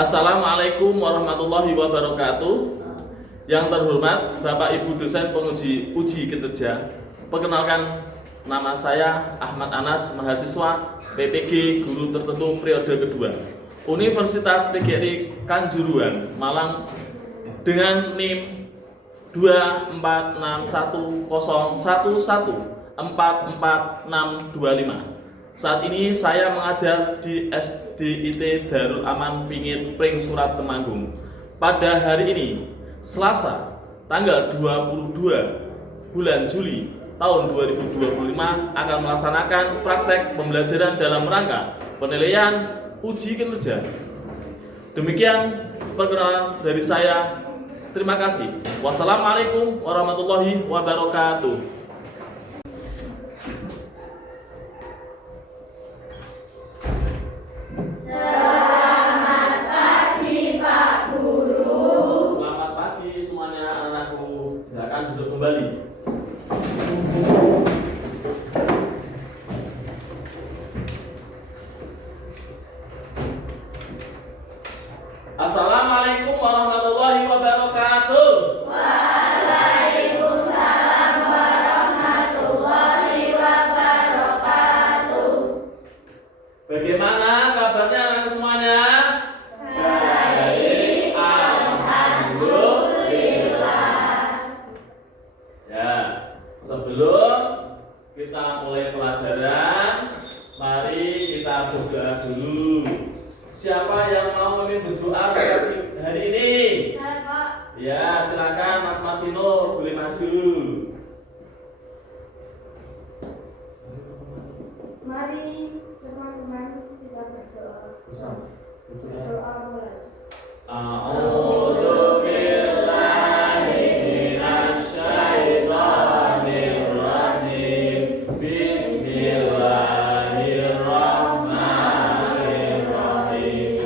Assalamualaikum warahmatullahi wabarakatuh. Yang terhormat Bapak Ibu dosen penguji uji kinerja, perkenalkan nama saya Ahmad Anas, mahasiswa PPG Guru Tertentu periode kedua Universitas PGRI Kanjuruhan, Malang, dengan NIM 2461011444625. Saat ini saya mengajar di SDIT Darul Aman Pingit Pring Surat Temanggung. Pada hari ini, Selasa, tanggal 22 bulan Juli tahun 2025, akan melaksanakan praktek pembelajaran dalam rangka penilaian uji kinerja. Demikian perkenalan dari saya. Terima kasih. Wassalamualaikum warahmatullahi wabarakatuh. Selamat pagi Pak Guru. Selamat pagi semuanya anak-anakku. Silakan duduk kembali. Assalamualaikum warahmatullahi wabarakatuh. Waalaikumsalam warahmatullahi wabarakatuh. Bagaimana kabarnya anak semuanya? Baik, alhamdulillah. Ya, sebelum kita mulai pelajaran, mari kita berdoa dulu. Siapa yang mau memimpin berdoa hari ini? Saya Pak. Ya, silakan Mas Martino, boleh maju. Mari teman-teman kita berdoa. Bersama. Doa mulai. A'udzu billahi minasyaitonir rajim. Bismillahirrahmanirrahim.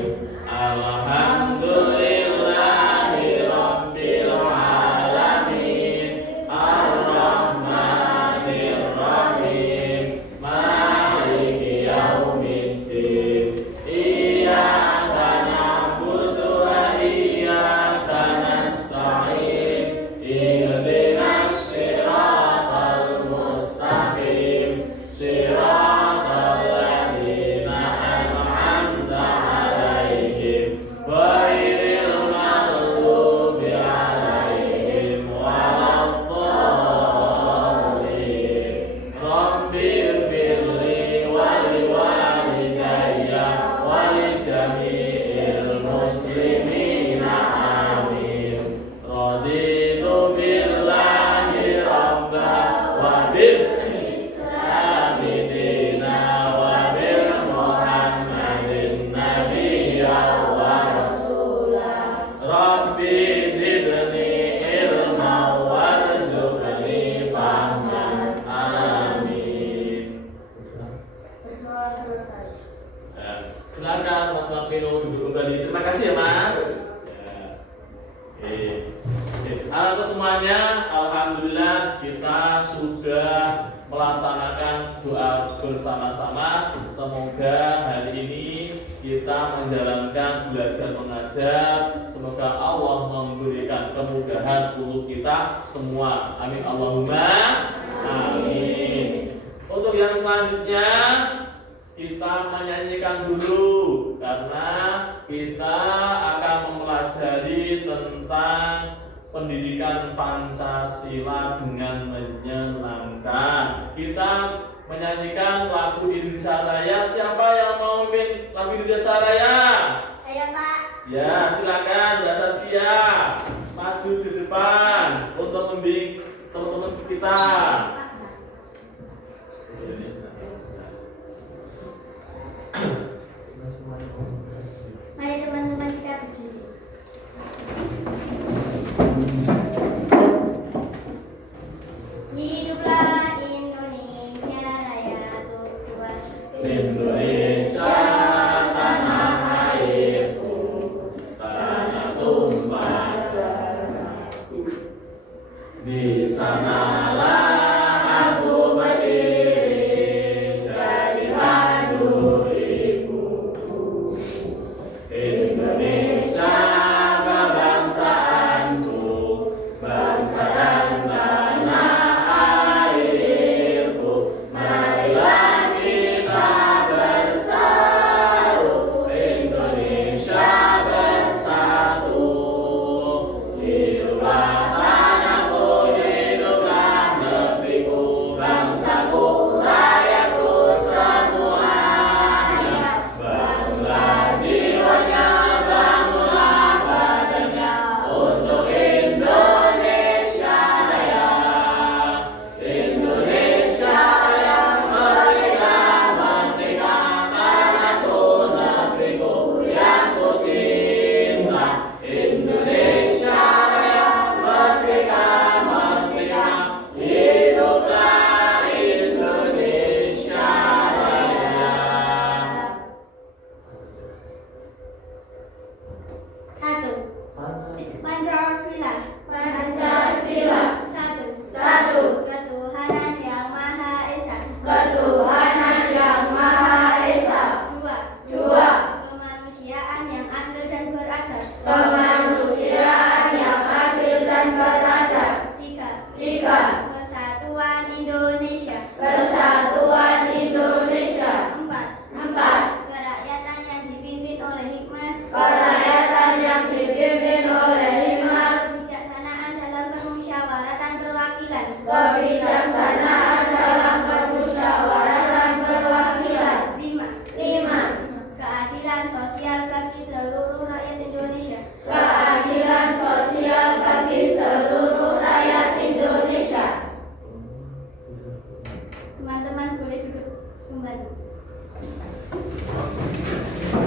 Alhamdulillahi rabbil alamin. Ar-Rahmanir Rahim. Maliki yaumiddin. Iyyaka na'budu wa iyyaka nasta'in. Ihdinas siratal mustaqim. Siratal ladzina an'amta 'alaihim ghairil maghdubi 'alaihim waladdallin. Rabbighfirli wa liwalidayya wa lijami'il muslimina amin. Raditu billahi rabba wa bil islami dina wa bil muhammadin nabiyya wa rasulah. Rabbi zidni ilma warzuqni fahman. Amin. Berdoa selesai. Ya, silakan Mas Martino duduk kembali. Terima kasih ya Mas. Ya. Oke. Halo semuanya, alhamdulillah kita sudah melaksanakan doa bersama-sama. Semoga hari ini kita menjalankan belajar mengajar. Semoga Allah memberikan kemudahan untuk kita semua. Amin Allahumma amin. Untuk yang selanjutnya kita menyanyikan dulu karena kita akan mempelajari tentang pendidikan Pancasila dengan menyenangkan. Kita menyanyikan lagu Indonesia Raya. Siapa yang mau memimpin lagu Indonesia Raya? Saya Pak. Ya, silakan Mbak Saskia maju di depan untuk membimbing teman-teman kita. Mari teman-teman kita berdiri. Hiduplah Indonesia Raya Tuhan. Indonesia tanah airku, tanah tumpah darahku. Di sanalah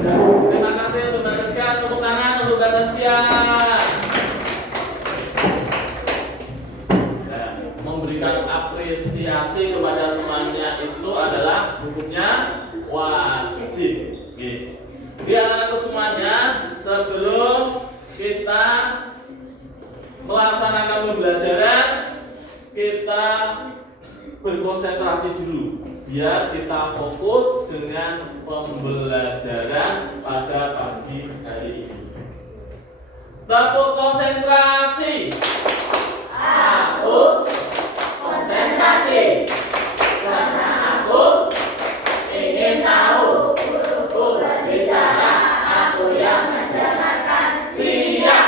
Terima kasih untuk Mbak Saskia, tepuk tangan untuk Mbak Saskia. Nah, memberikan apresiasi kepada temannya itu adalah hukumnya wajib. Jadi anak-anakku semuanya, sebelum kita melaksanakan pembelajaran, kita berkonsentrasi dulu biar kita fokus dengan pembelajaran pada pagi hari ini. Tepuk konsentrasi. Aku konsentrasi karena aku ingin tahu guruku berbicara, aku yang mendengarkan. Siap.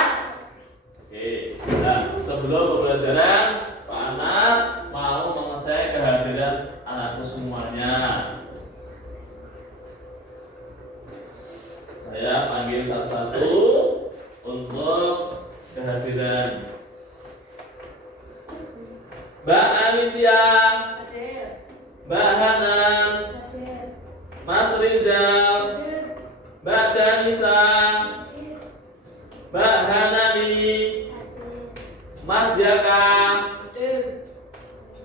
Oke, nah sebelum pembelajaran, Pak Anas mau mengecek kehadiran anakku semuanya. Saya panggil satu-satu untuk kehadiran. Mbak Alicia, Mbak Hanan, Mas Rizal, Mbak Danisa, Mbak Hanani, Mas Jaka,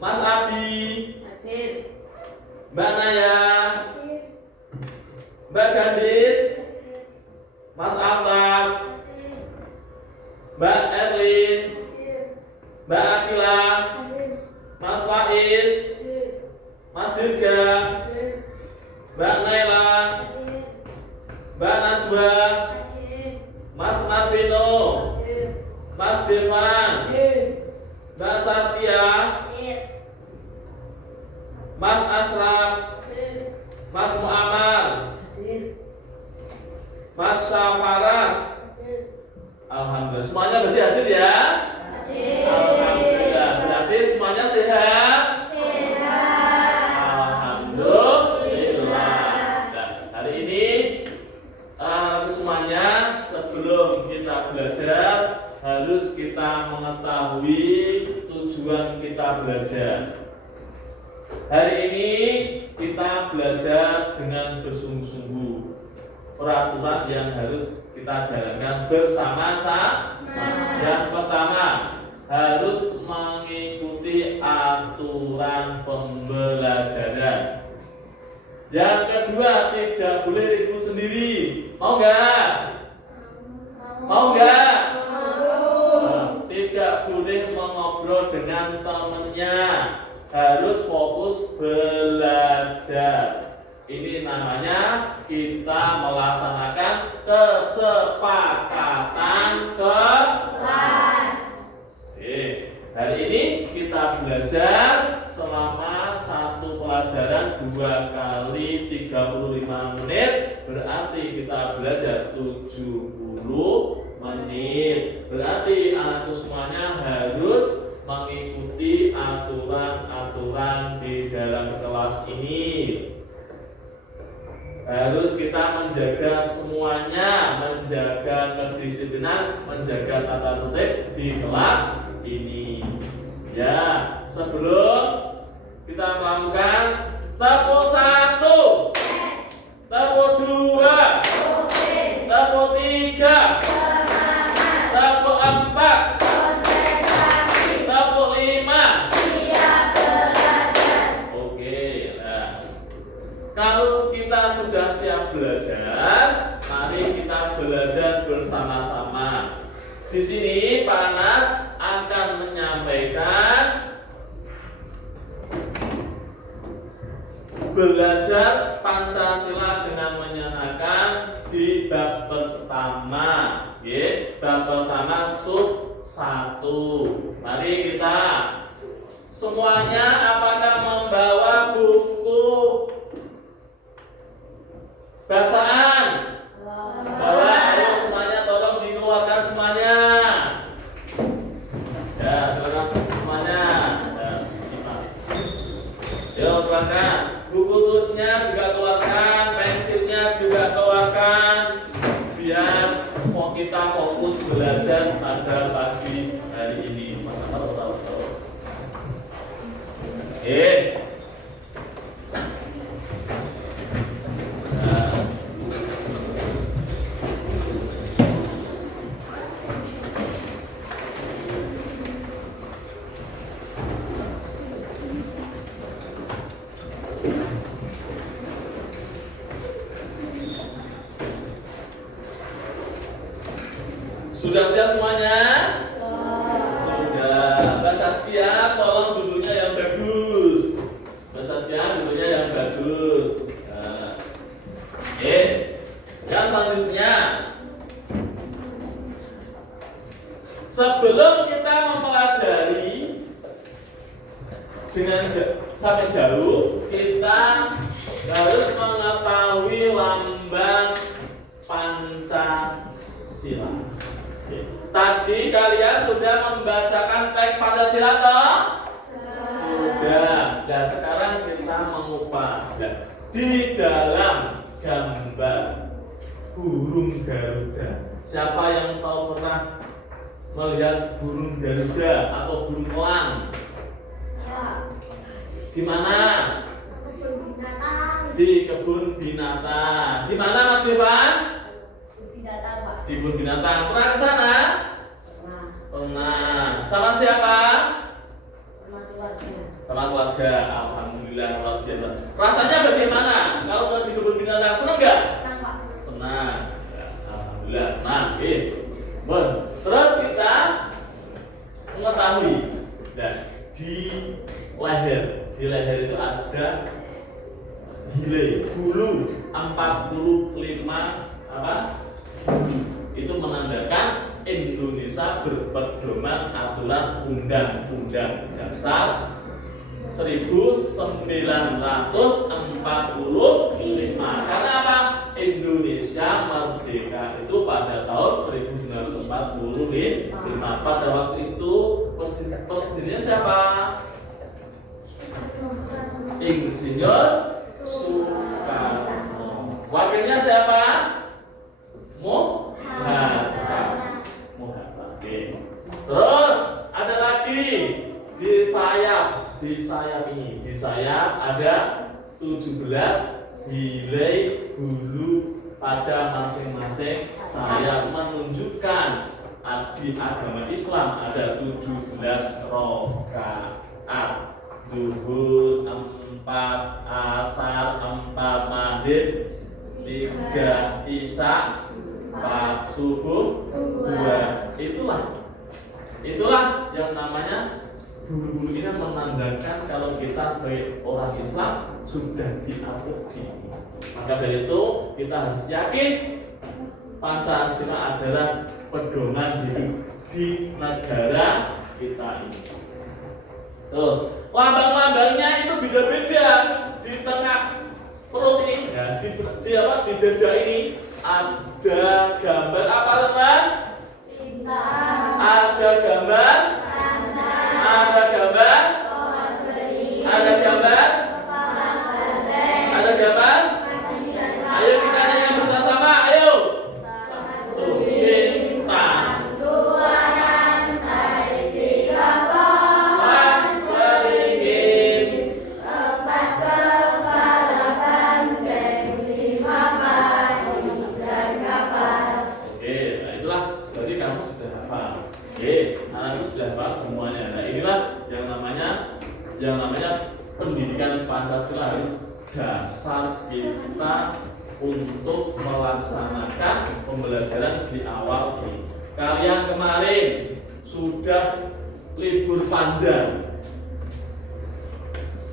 Mas Abi, Mbak Naya, Mbak Gadis, Mas Atab, Mbak Erlin, Mbak Akila, Mas Faiz, Mas Dirga, Mbak Naila, Mbak Najwa, Mas Marvino, Mas Devan, Mbak Saskia, Mas Asraf, Mas Muammar, Mas Syafaras. Alhamdulillah, semuanya berarti hadir ya? Alhamdulillah, berarti semuanya sehat? Alhamdulillah. Nah, hari ini semuanya sebelum kita belajar harus kita mengetahui tujuan kita belajar. Hari ini kita belajar dengan bersungguh-sungguh peraturan yang harus kita jalankan bersama-sama. Yang pertama, harus mengikuti aturan pembelajaran. Yang kedua, tidak boleh ribut sendiri. Mau nggak? Mau nggak? Tidak boleh mengobrol dengan temannya. Harus fokus belajar. Ini namanya kita melaksanakan kesepakatan kelas. Hari ini kita belajar selama satu pelajaran 2 kali 35 menit. Berarti kita belajar 70 menit. Berarti anakku semuanya harus mengikuti aturan-aturan di dalam kelas ini. Harus kita menjaga semuanya, menjaga kedisiplinan, menjaga tata tertib di kelas ini. Ya, sebelum kita melakukan tepuk 1, tepuk 2, tepuk 3, tepuk 4, tepuk 5. Oke, nah, kalau kita sudah siap belajar, mari kita belajar bersama-sama. Di sini Pak Anas akan menyampaikan belajar Pancasila dengan menyenangkan di bab pertama. Bab pertama sub 1. Mari kita semuanya apakah membawa buku bacaan? Bawa, ayo semuanya tolong dikeluarkan semuanya. Ya, tolong semuanya. Ya, Mas. Yo, keluarkan. Buku tulisnya juga keluarkan, pensilnya juga keluarkan. Biar kita fokus belajar pada pagi hari ini. Mas Amar tahu. Sudah siap semuanya? Sudah. Mbak Saskia, tolong duduknya yang bagus. Mbak Saskia, duduknya yang bagus. Nah. Oke. Yang selanjutnya, sebelum kita mempelajari dengan sampai jauh, kita harus mengetahui lambang Pancasila. Oke. Tadi kalian sudah membacakan teks Pancasila toh? Sudah. Nah, sekarang kita mengupas. Di dalam gambar burung Garuda, siapa yang tahu pernah melihat burung Garuda atau burung elang? Di mana? Di kebun binatang. Di mana Mas Devan? Di kebun binatang. Pernah ke sana? Pernah. Sama siapa? Sama keluarga. Alhamdulillah luar biasa. Rasanya bagaimana? Kalau di kebun binatang senang nggak? Senang. Alhamdulillah senang. Terus kita mengetahui di leher itu ada bulu 45 apa? Itu menandakan Indonesia berpedoman aturan Undang-Undang Dasar 1945. Karena apa? Indonesia merdeka itu pada tahun 1945. Pada waktu itu presidennya siapa? Insinyur Soekarno. Wakilnya siapa? Muhammad. Oke. Terus ada lagi di sayap ini. Di sayap ada 17 helai bulu pada masing-masing sayap, menunjukkan di agama Islam ada 17 rakaat. Zuhur 4, asar 4, maghrib 3, isya 4, subuh 2. Itulah yang namanya bulu-bulu ini menandakan kalau kita sebagai orang Islam sudah diatur di ini. Maka dari itu kita harus yakin Pancasila adalah pedoman hidup di negara kita ini. Terus lambang-lambangnya itu beda-beda. Di tengah perut ini, di dada ini ada gambar apa teman? Ada gambar. Ada gambar. Ada gambar. Ada gambar. Ayo kita nyanyi bersama-sama. Ayo. Satu bintang. Semuanya. Nah, inilah yang namanya pendidikan Pancasila, harus dasar kita untuk melaksanakan pembelajaran di awal ini. Kalian kemarin sudah libur panjang.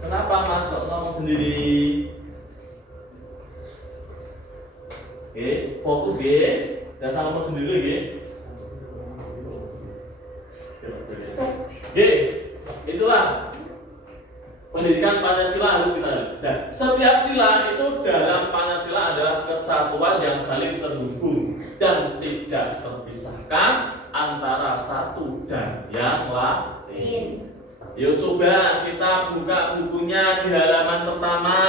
Kenapa Mas kok ngomong sendiri? Fokus dan sama ngomong sendiri itulah pendidikan Pancasila harus kita. Dan setiap sila itu dalam Pancasila adalah kesatuan yang saling terhubung dan tidak terpisahkan antara satu dan yang lain. Yuk coba kita buka bukunya di halaman pertama.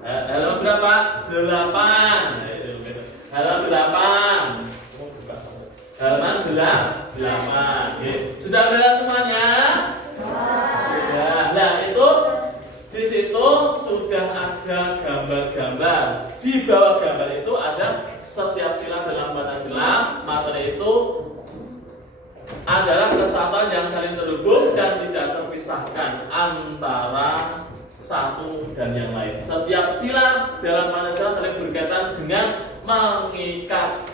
Halaman berapa? 8. Halaman 8. Halaman 8. Sudah beres semuanya? Sudah. Nah, itu di situ sudah ada gambar-gambar. Di bawah gambar itu ada setiap sila dalam Pancasila. Materi itu adalah kesatuan yang saling terhubung dan tidak terpisahkan antara satu dan yang lain. Setiap sila dalam Pancasila saling berkaitan dengan mengikat.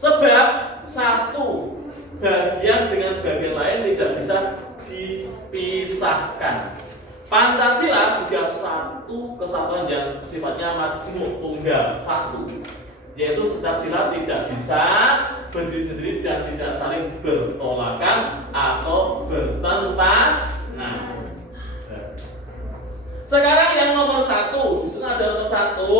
Sebab satu bagian dengan bagian lain tidak bisa dipisahkan. Pancasila juga satu kesatuan yang sifatnya maksimum tunggal satu, yaitu setiap sila tidak bisa berdiri sendiri dan tidak saling bertolakan atau bertentangan. Sekarang yang nomor satu, di sana ada nomor satu,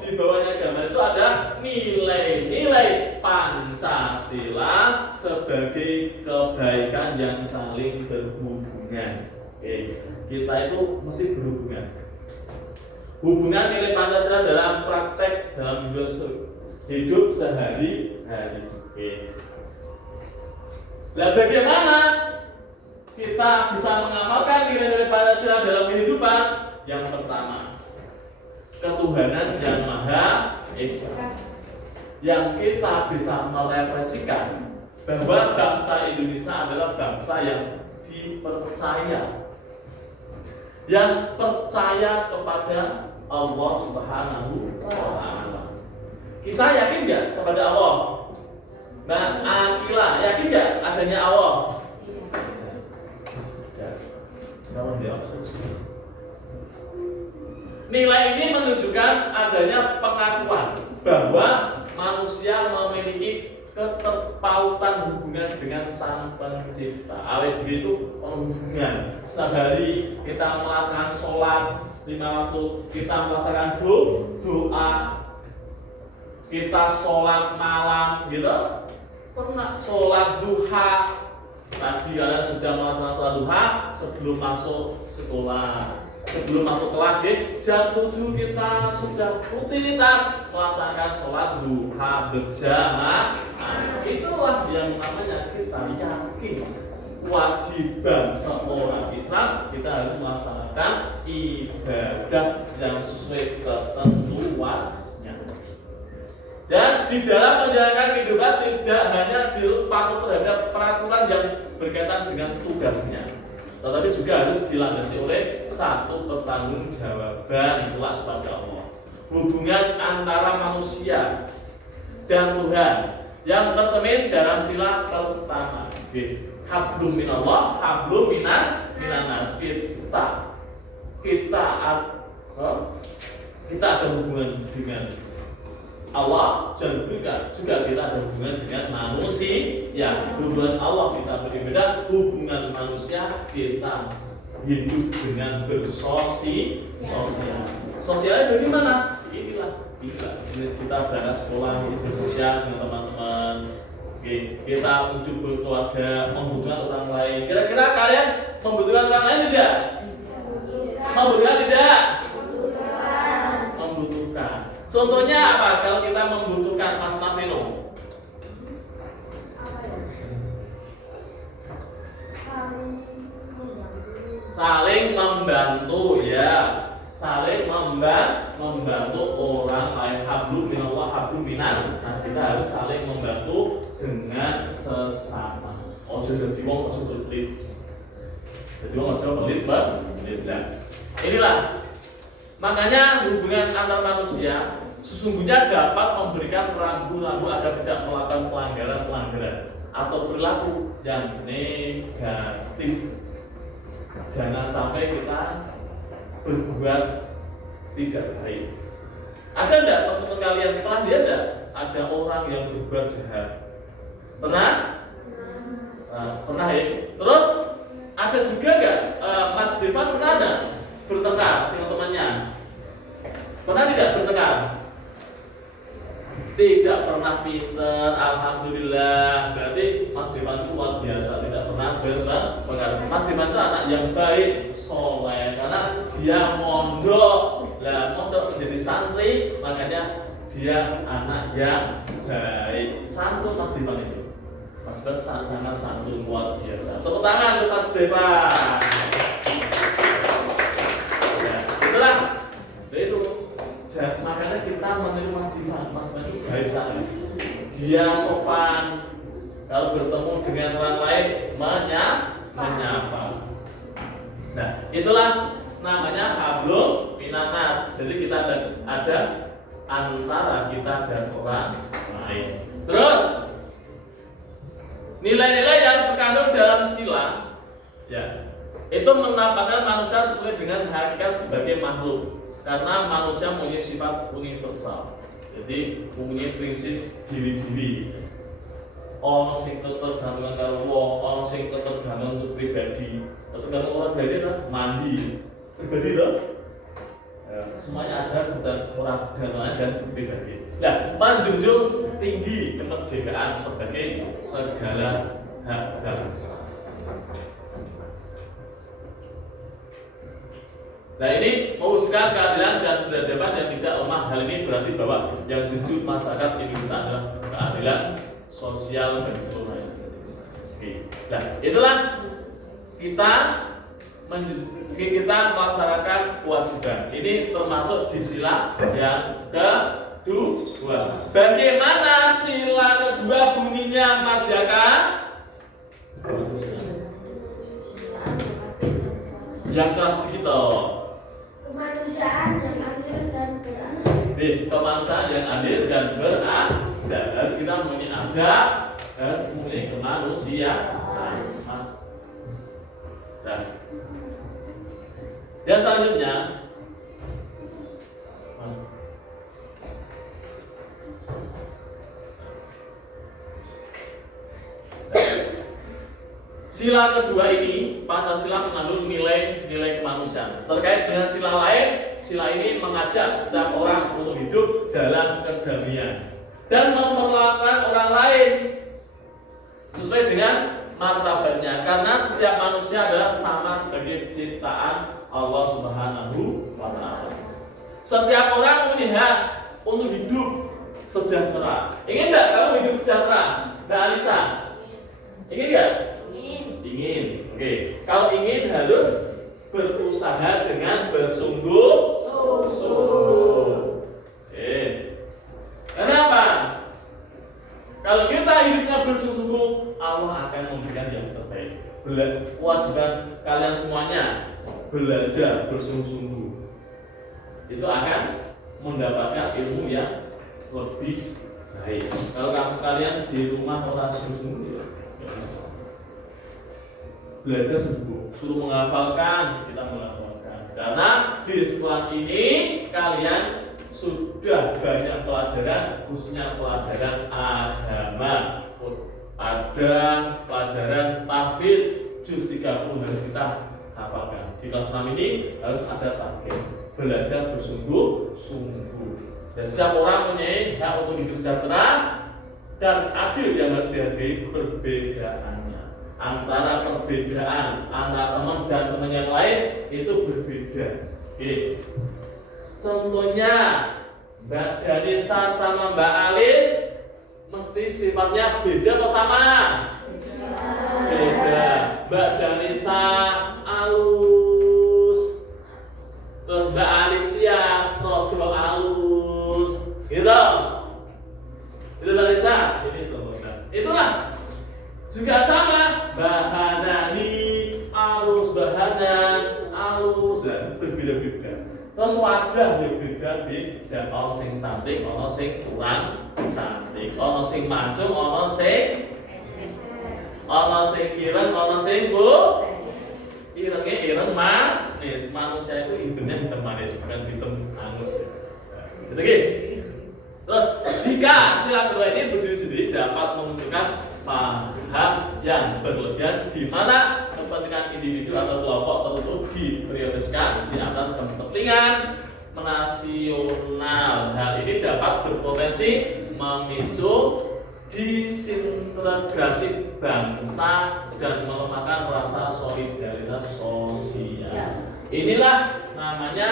di bawahnya gambar itu ada nilai-nilai Pancasila sebagai kebaikan yang saling berhubungan. Oke, kita itu mesti berhubungan. Hubungan nilai Pancasila dalam praktek dalam hidup sehari-hari. Oke. Nah, bagaimana kita bisa mengamalkan nilai-nilai Pancasila dalam kehidupan? Yang pertama, ketuhanan yang Maha Esa. Yang kita bisa merefleksikan bahwa bangsa Indonesia adalah bangsa yang dipercaya, yang percaya kepada Allah Subhanahu wa Ta'ala. Kita yakin nggak kepada Allah? Mbak Akila, yakin nggak adanya Allah? Nilai ini menunjukkan adanya pengakuan bahwa manusia memiliki keterpautan hubungan dengan Sang Pencipta. Awet itu hubungan. Setiap hari kita melaksanakan sholat 5 waktu, kita melaksanakan doa, kita sholat malam, gitu. Pernah sholat duha. Tadi kalian sudah melaksanakan sholat duha sebelum masuk sekolah. Sebelum masuk kelas, jam 7 kita sudah rutinitas melaksanakan sholat duha berjamaah. Itulah yang namanya kita yakin kewajiban seorang Islam, kita harus melaksanakan ibadah yang sesuai ketentuannya. Dan di dalam menjalankan kehidupan tidak hanya dipaku terhadap peraturan yang berkaitan dengan tugasnya, tetapi juga harus dilandasi oleh satu pertanggungjawaban kelak kepada Allah. Hubungan antara manusia dan Tuhan yang tercermin dalam sila pertama. Hablum minallah, hablum minanas. Kita ada hubungan dengan Allah dan juga kita ada hubungan dengan manusia. Hubungan Allah kita berbeda, hubungan manusia kita hidup dengan bersosial. Sosialnya bagaimana? Inilah kita berangkat sekolah, bersosial dengan teman-teman. Kita hidup berkeluarga, membutuhkan orang lain. Kira-kira kalian membutuhkan orang lain tidak? Membutuhkan tidak? Membutuhkan. Contohnya apa kalau kita membutuhkan Mas Navino? Saling membantu, ya. Saling membantu orang lain. Hablum minallah, hablum minan. Nah, kita harus saling membantu dengan sesama. Ojo dadi wong ojo pelit. Jadi wong ojo pelit banget. Inilah makanya hubungan antar manusia sesungguhnya dapat memberikan rambu-rambu agar tidak melakukan pelanggaran atau perilaku yang negatif. Jangan sampai kita berbuat tidak baik. Ada enggak teman-teman kalian pernah lihat enggak ada orang yang berbuat jahat? Pernah? Pernah ya. Terus ada juga enggak Mas Devan pernah enggak bertengkar dengan temannya? Pernah tidak bertengkar? Tidak pernah, pinter, alhamdulillah. Berarti Mas Devan itu luar biasa, tidak pernah bertengkar. Mas Devan itu anak yang baik, soleh, karena dia mondok. Lah mondok menjadi santri, makanya dia anak yang baik. Santun Mas Devan itu. Mas Devan sangat santun, luar biasa. Tepuk tangan untuk Mas Devan. Ya, itulah. Itu. Makanya kita meniru Mas Devan. Mas Devan itu baik sekali. Dia sopan. Kalau bertemu dengan orang lain menyapa. Nah, itulah namanya hablum minanas. Jadi kita ada antara kita dan orang lain. Terus Nilai-nilai yang terkandung dalam sila ya, itu menempatkan manusia sesuai dengan hakikat sebagai makhluk. Karena manusia mempunyai sifat universal. Jadi mempunyai prinsip diri-diri. Ono sing ketergantungan karo wong, ono sing ketergantungan untuk pribadi. Ketergantungan orang pribadi adalah mandi. Pribadi toh? Ya, semuanya ada dan orang gantungan dan pribadi. Nah, menjunjung tinggi kemerdekaan sebagai segala hak bangsa. Nah, ini mewujudkan keadilan dan peradaban yang tidak lemah. Hal ini berarti bahwa yang tujuh masyarakat Indonesia adalah keadilan sosial dan seluruh Indonesia. Oke. Nah, itulah kita melaksanakan kewajiban. Ini termasuk di sila yang kedua. Bagaimana sila kedua bunyinya, Mas Jaka? Yang keras kita. Kemanusiaan yang adil dan beradab. Kemanusiaan yang adil dan beradab. Dan kita mempunyai adab dan mempunyai kemanusiaan, Mas. Dan selanjutnya, Mas. Sila kedua ini, Pancasila mengandung nilai-nilai kemanusiaan. Terkait dengan sila lain, sila ini mengajak setiap orang untuk hidup dalam kedamaian dan memperlakukan orang lain sesuai dengan martabatnya. Karena setiap manusia adalah sama sebagai ciptaan Allah Subhanahu wa Ta'ala. Setiap orang punya hak untuk hidup sejahtera. Ingin enggak kamu hidup sejahtera, Mbak Alisa? Ingin enggak? Ingin. Oke. Kalau ingin harus berusaha dengan bersungguh-sungguh. Oke. Kenapa? Kalau kita hidupnya bersungguh-sungguh, Allah akan memberikan yang terbaik. Kewajiban kalian semuanya belajar bersungguh-sungguh. Itu akan mendapatkan ilmu yang lebih baik. Kalau kalian di rumah orang sungguh-sungguh, ya bisa. Belajar sungguh, suruh menghafalkan, kita menghafalkan. Karena di sekolah ini kalian sudah banyak pelajaran, khususnya pelajaran agama. Ada pelajaran tahfidz juz 30 harus kita hafalkan. Di kelas 6 ini harus ada target belajar bersungguh-sungguh. Dan setiap orang punya hak untuk hidup sejahtera dan adil yang harus dihargai perbedaannya. Antara perbedaan antara teman dan teman yang lain itu berbeda. Oke. Contohnya Mbak Danisa sama Mbak Alis mesti sifatnya beda atau sama? Beda. Mbak Danisa alus, terus Mbak Alicia rodo alus, gitu. Itu Danisa. Ini contohnya. Itulah juga sama. Mbak Hanani alus, Mbak Hanan alus, dan berbeda-beda. Terus wajah yang beda-beda, ono sing cantik, ono sing kurang cantik, ono sing mancung, ono sing ireng, ono sing ireng manis. Manusia itu ibunnya hitam manis, bukan hitam angus. Gitu gitu. Terus jika sila kedua ini berdiri sendiri dapat menunjukkan paham yang berlebihan di mana kepentingan individu atau kelompok tertentu diprioritaskan di atas kepentingan nasional. Hal ini dapat berpotensi memicu disintegrasi bangsa dan melemahkan rasa solidaritas sosial. Inilah namanya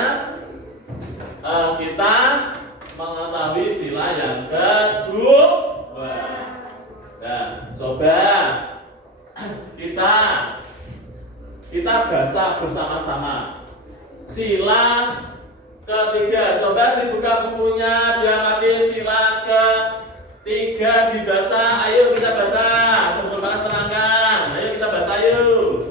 kita mengetahui sila yang kedua. Nah, coba kita baca bersama-sama sila ketiga. Coba dibuka bukunya, diamati sila ketiga, dibaca. Ayo kita baca sebelum senangkan. Ayo kita baca yuk.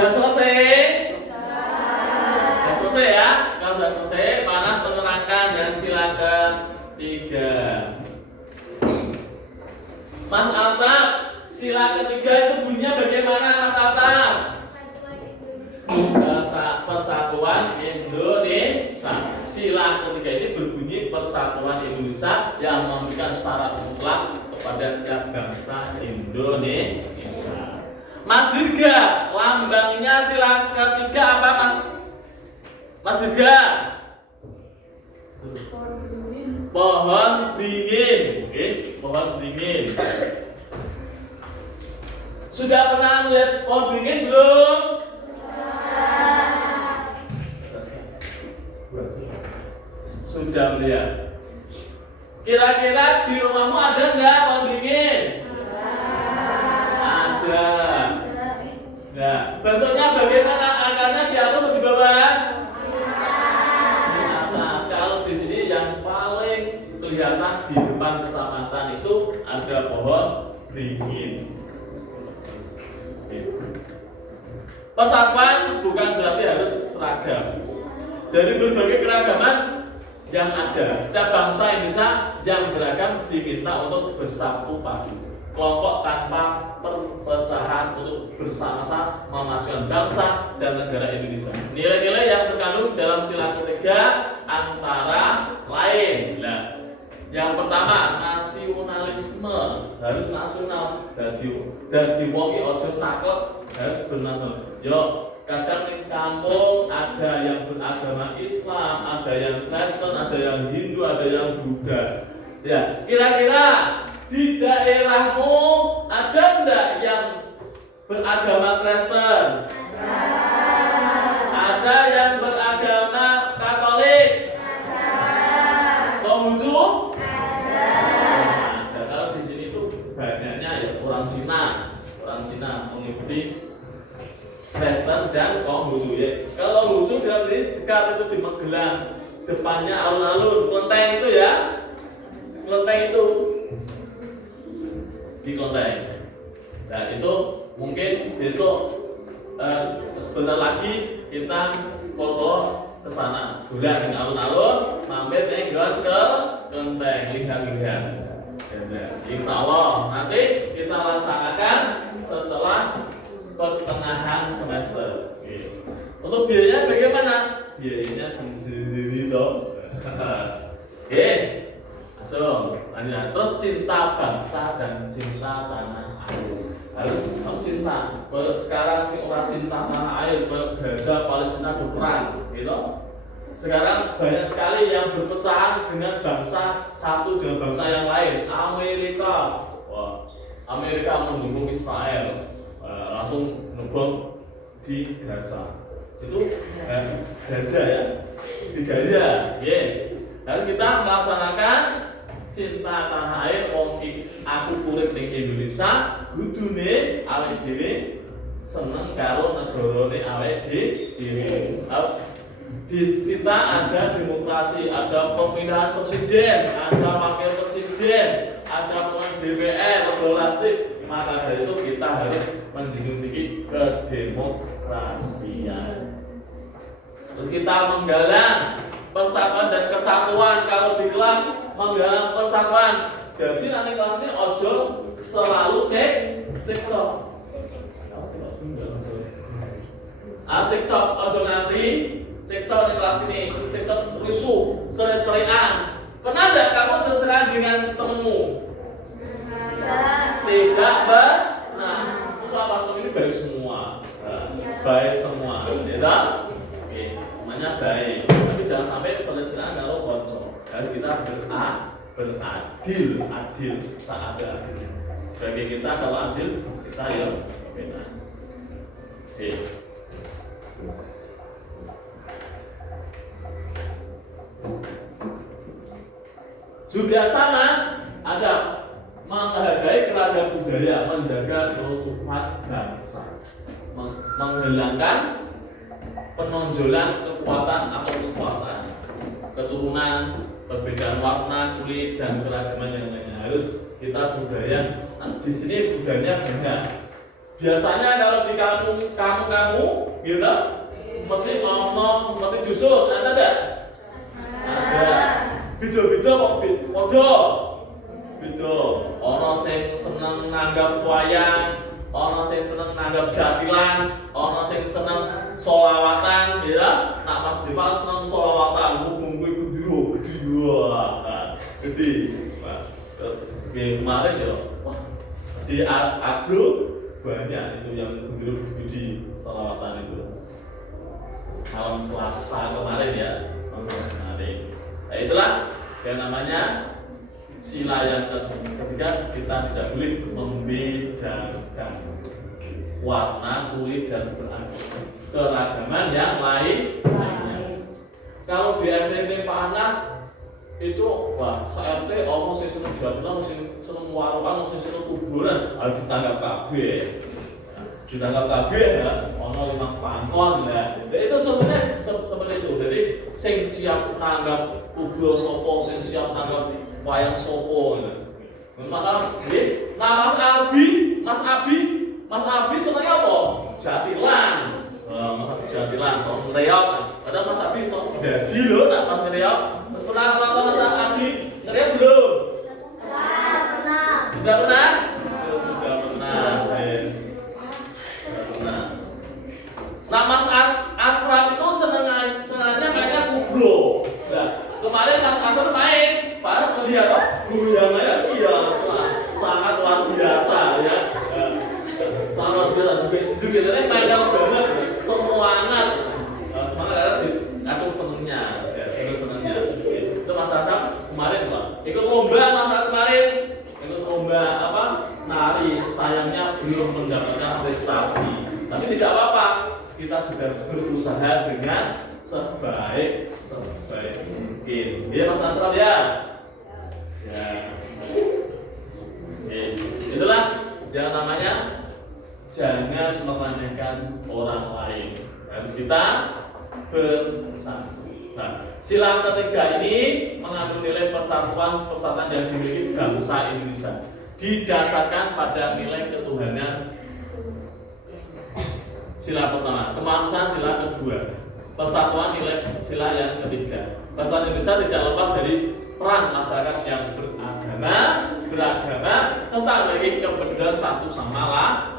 Sudah selesai? Sudah selesai ya? Kalau sudah selesai, Panas menerangkan dan sila ketiga. Mas Altaf, sila ketiga itu bunyinya bagaimana Mas Altaf? Persatuan Indonesia. Sila ketiga ini berbunyi Persatuan Indonesia yang memberikan syarat mutlak kepada setiap bangsa Indonesia. Mas Dirga, lambangnya sila ketiga apa Mas? Mas Dirga? Pohon beringin. Oke, pohon beringin. Sudah pernah melihat pohon beringin belum? Sudah melihat. Kira-kira di rumahmu ada enggak pohon beringin? Ada. Nah, bentuknya bagaimana? Akarnya di atas atau di bawah? Di atas. Kalau di sini yang paling kelihatan di depan kecamatan itu ada pohon beringin. Persatuan bukan berarti harus seragam. Dari berbagai keragaman yang ada, setiap bangsa Indonesia yang beragam diminta untuk bersatu padu, kelompok tanpa perpecahan untuk bersama-sama memajukan bangsa dan negara Indonesia. Nilai-nilai yang terkandung dalam sila ketiga antara lain. Nah, yang pertama nasionalisme, harus nasional. Dadi wong iki aja saklek, harus bernasional. Yo, kadang di kampung ada yang beragama Islam, ada yang Kristen, ada yang Hindu, ada yang Buddha. Ya, kira-kira di daerahmu ada enggak yang beragama Kristen? Ada yang beragama Katolik? Konghucu? Ada. Kalau di sini tuh banyaknya ya orang Cina mengikuti Kristen dan Konghucu ya. Kalau Konghucu dalam ini dekat itu di Magelang, depannya alun-alun Kelenteng itu ya. Kelenteng itu di Kelenteng. Nah itu mungkin besok sebentar lagi kita foto ke sana. Bulan di alun-alun, mampir ke Kelenteng, lihat-lihat. Insya Allah nanti kita laksanakan setelah pertengahan semester. Untuk biayanya bagaimana? Biayanya sendiri dong. Oke, langsung lanjut. Terus cinta bangsa dan cinta tanah air. Harus kamu cinta. Kalau sekarang sih orang cinta tanah air, Gaza, Palestina ada perang, gitu. Sekarang banyak sekali yang berpecahan dengan bangsa satu dengan bangsa yang lain. Amerika, Amerika mendukung Israel. Langsung ngeblok di Gaza. Itu Gaza ya, di Gaza, ya. Dan kita melaksanakan cinta tanah air. Aku urip ning Indonesia, kudune awake dhewe seneng karo negarane awake dhewe. Di kita ada demokrasi, ada pemilihan presiden, ada wakil presiden, ada pemilihan DPR, regulasi. Maka dari itu kita harus menjunjung tinggi kedemokrasian. Terus kita menggalang persatuan dan kesatuan. Kalau di kelas menggalang persatuan, jadi nanti kelas ini ojo selalu cekcok. Cekcok ojo nanti cekcok di kelas ini, cekcok rusuh, sering-seringan. Pernah tidak kamu sering-seringan dengan temenmu? Tidak benar. Langsung ini baik semua, baik semua, ya. Oke, semuanya baik. Tapi jangan sampai selesai kalau bocor. Dan kita adil saat ada adil. Sebagai kita kalau adil, kita ya benar. Oke. Juga sama ada menghargai keragaman budaya, menjaga keutuhan bangsa, menghilangkan penonjolan kekuatan atau kekuasaan, keturunan, perbedaan warna, kulit dan keragaman yang lainnya. Harus kita budaya. Nah, di sini budayanya banyak. Biasanya kalau di kamu gitu, mesti mesti dusun, ada enggak? Ada. Beda-beda kok podo. Beda. Ono sing seneng nanggap wayang, ono sing seneng nanggap jatilan, ono sing seneng solawatan, ya. Nak Mas Dewa seneng solawatan, ngomong kuwi gundiro, gede. Nah, kemarin ya, wah, di agro banyak itu yang gundiro gede solawatan itu. Malam Selasa kemarin ya, malam Selasa kemarin. Nah, itulah yang namanya sila yang ketiga, kita tidak boleh membedakan warna kulit dan keragaman yang lainnya. Kalau di RT panas itu wah RT omong sing seneng jatuh, sing seneng warukan, sing seneng kuburan, harus ditangkap kabeh. Ditangkap kabeh ya, ono 5 pangkon lah. Itu contohnya seperti itu. Jadi sing siap nanggap kubur sopo, sing siap nanggap wayang sopo gitu. Nah Mas Abi senengnya apa? Jatilan. Jatilan, so ngereok. Padahal Mas Abi so dadi lho nak pas ngereok. Terus pernah nonton Mas Abi ngereok belum? Pernah. Sudah pernah? Sudah pernah. Nah Mas Asraf itu senangnya kayaknya kubro. Nah kemarin Mas Asraf main, padahal melihat goyangannya iya sangat luar biasa ya. Sangat luar biasa juga tadi mainnya banget, semangat karena aku senengnya, ya, itu senengnya. Itu Mas Asraf kemarin Pak, ikut lomba Mas Asraf kemarin, ikut lomba apa? Nari, sayangnya belum mendapatkan prestasi. Tapi tidak apa-apa, kita sudah berusaha dengan sebaik mungkin. Ya Mas Asraf ya. Ya. Oke. Itulah yang namanya jangan meremehkan orang lain. Harus kita bersatu. Nah, sila ketiga ini mengandung nilai persatuan yang dimiliki bangsa Indonesia, didasarkan pada nilai ketuhanan. Sila pertama, kemanusiaan sila kedua, persatuan nilai sila yang ketiga. Bangsa Indonesia tidak lepas dari peran masyarakat yang beragama, serta memiliki kepedulian satu sama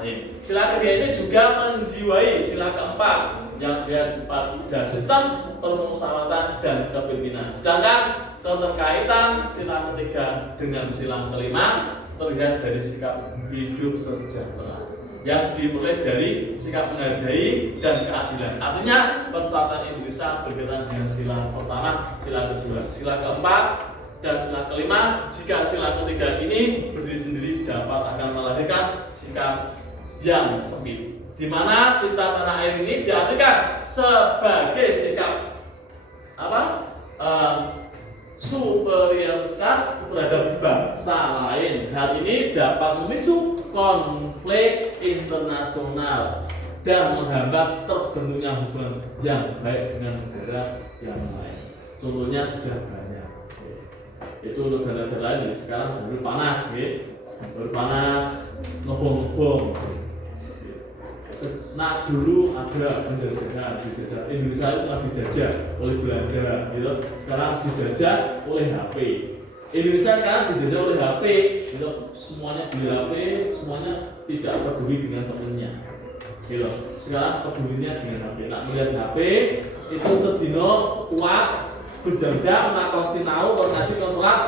lain. Sila ketiga ini juga menjiwai sila keempat yang terlihat pada sistem permusyawaratan dan kepemimpinan. Sedangkan keterkaitan sila ketiga dengan sila kelima terlihat dari sikap hidup sejahtera yang dimulai dari sikap menghargai dan keadilan. Artinya persatuan Indonesia berkaitan dengan sila pertama, sila kedua, sila keempat, dan sila kelima. Jika sila ketiga ini berdiri sendiri dapat akan melahirkan sikap yang sempit, di mana cinta tanah air ini diartikan sebagai sikap superioritas terhadap bangsa lain. Hal ini dapat memicu konflik internasional dan menghambat terbentuknya hubungan yang baik dengan negara yang lain. Contohnya sudah banyak. Itu negara-negara lain sekarang baru panas, baru panas, ngebom-ngebom. Nah dulu ada penjajahan, Indonesia itu telah dijajah oleh Belanda, gitu. Sekarang dijajah oleh HP. Indonesia sekarang dijajah oleh HP, gitu. Semuanya di HP, semuanya tidak peduli dengan temennya, gitu. Sekarang pedulinya dengan HP. Nak melihat HP itu sedino kuat berjam-jam, nak kau sinau, kau ngaji, kau sholat,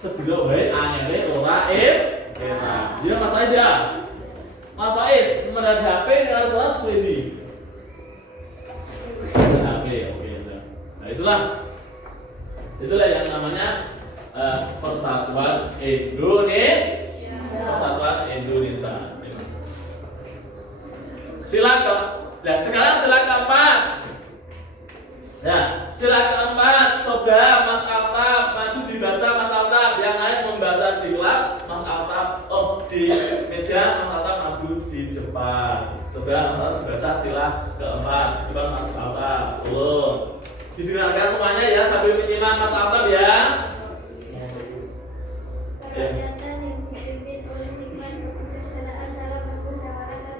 sedino baik angele ora era. Dia Mas Aiz ya. Mas Aiz melihat HP dengan sholat swedi. HP, oke. Nah itulah yang namanya persatuan Indonesia. Persatuan Indonesia. Silakan. Nah sekarang sila keempat. Nah sila keempat, coba Mas Altaf maju dibaca Mas Altaf. Yang lain membaca di kelas, Mas Altaf di meja, Mas Altaf maju di depan. Coba Mas Altaf baca sila keempat. Coba Mas Altaf. Didengarkan semuanya ya sambil menyimak Mas Altaf ya. Kerakyatan yang dipimpin oleh hikmat kebijaksanaan dalam bermusyawarah dan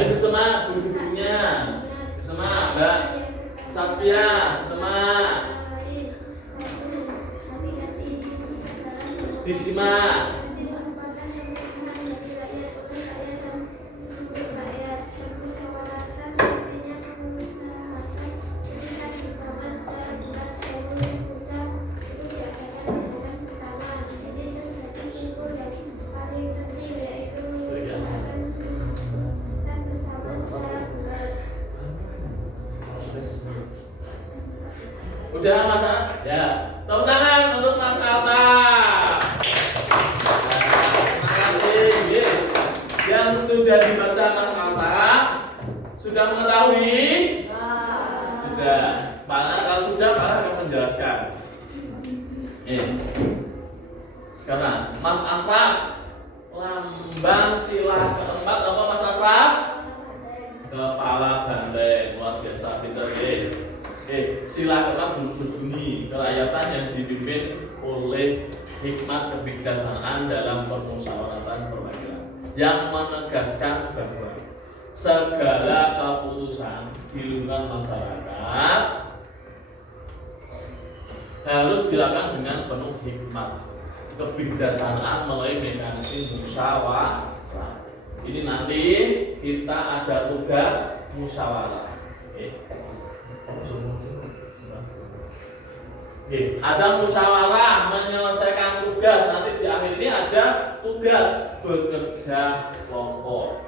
Ayo disemak buku-bukunya. Disemak Mbak Saskia, disemak. Disimak. Udah Mas Al? Ya. Tepuk tangan untuk Mas Alta. Terima kasih. Yang sudah dibaca Mas Alta sudah mengetahui? Sudah. Mana kalau sudah Pak akan menjelaskan. Sekarang Mas Asraf, lambang sila keempat apa Mas Asraf? Kepala banteng. Luar biasa pintar sila keempat berbunyi kerakyatan yang dipimpin oleh hikmat kebijaksanaan dalam permusyawaratan perwakilan yang menegaskan bahwa segala keputusan di lingkungan masyarakat harus dilakukan dengan penuh hikmat kebijaksanaan melalui mekanisme musyawarah. Ini nanti kita ada tugas musyawarah. Ada musyawarah menyelesaikan tugas. Nanti di akhir ini ada tugas bekerja kelompok.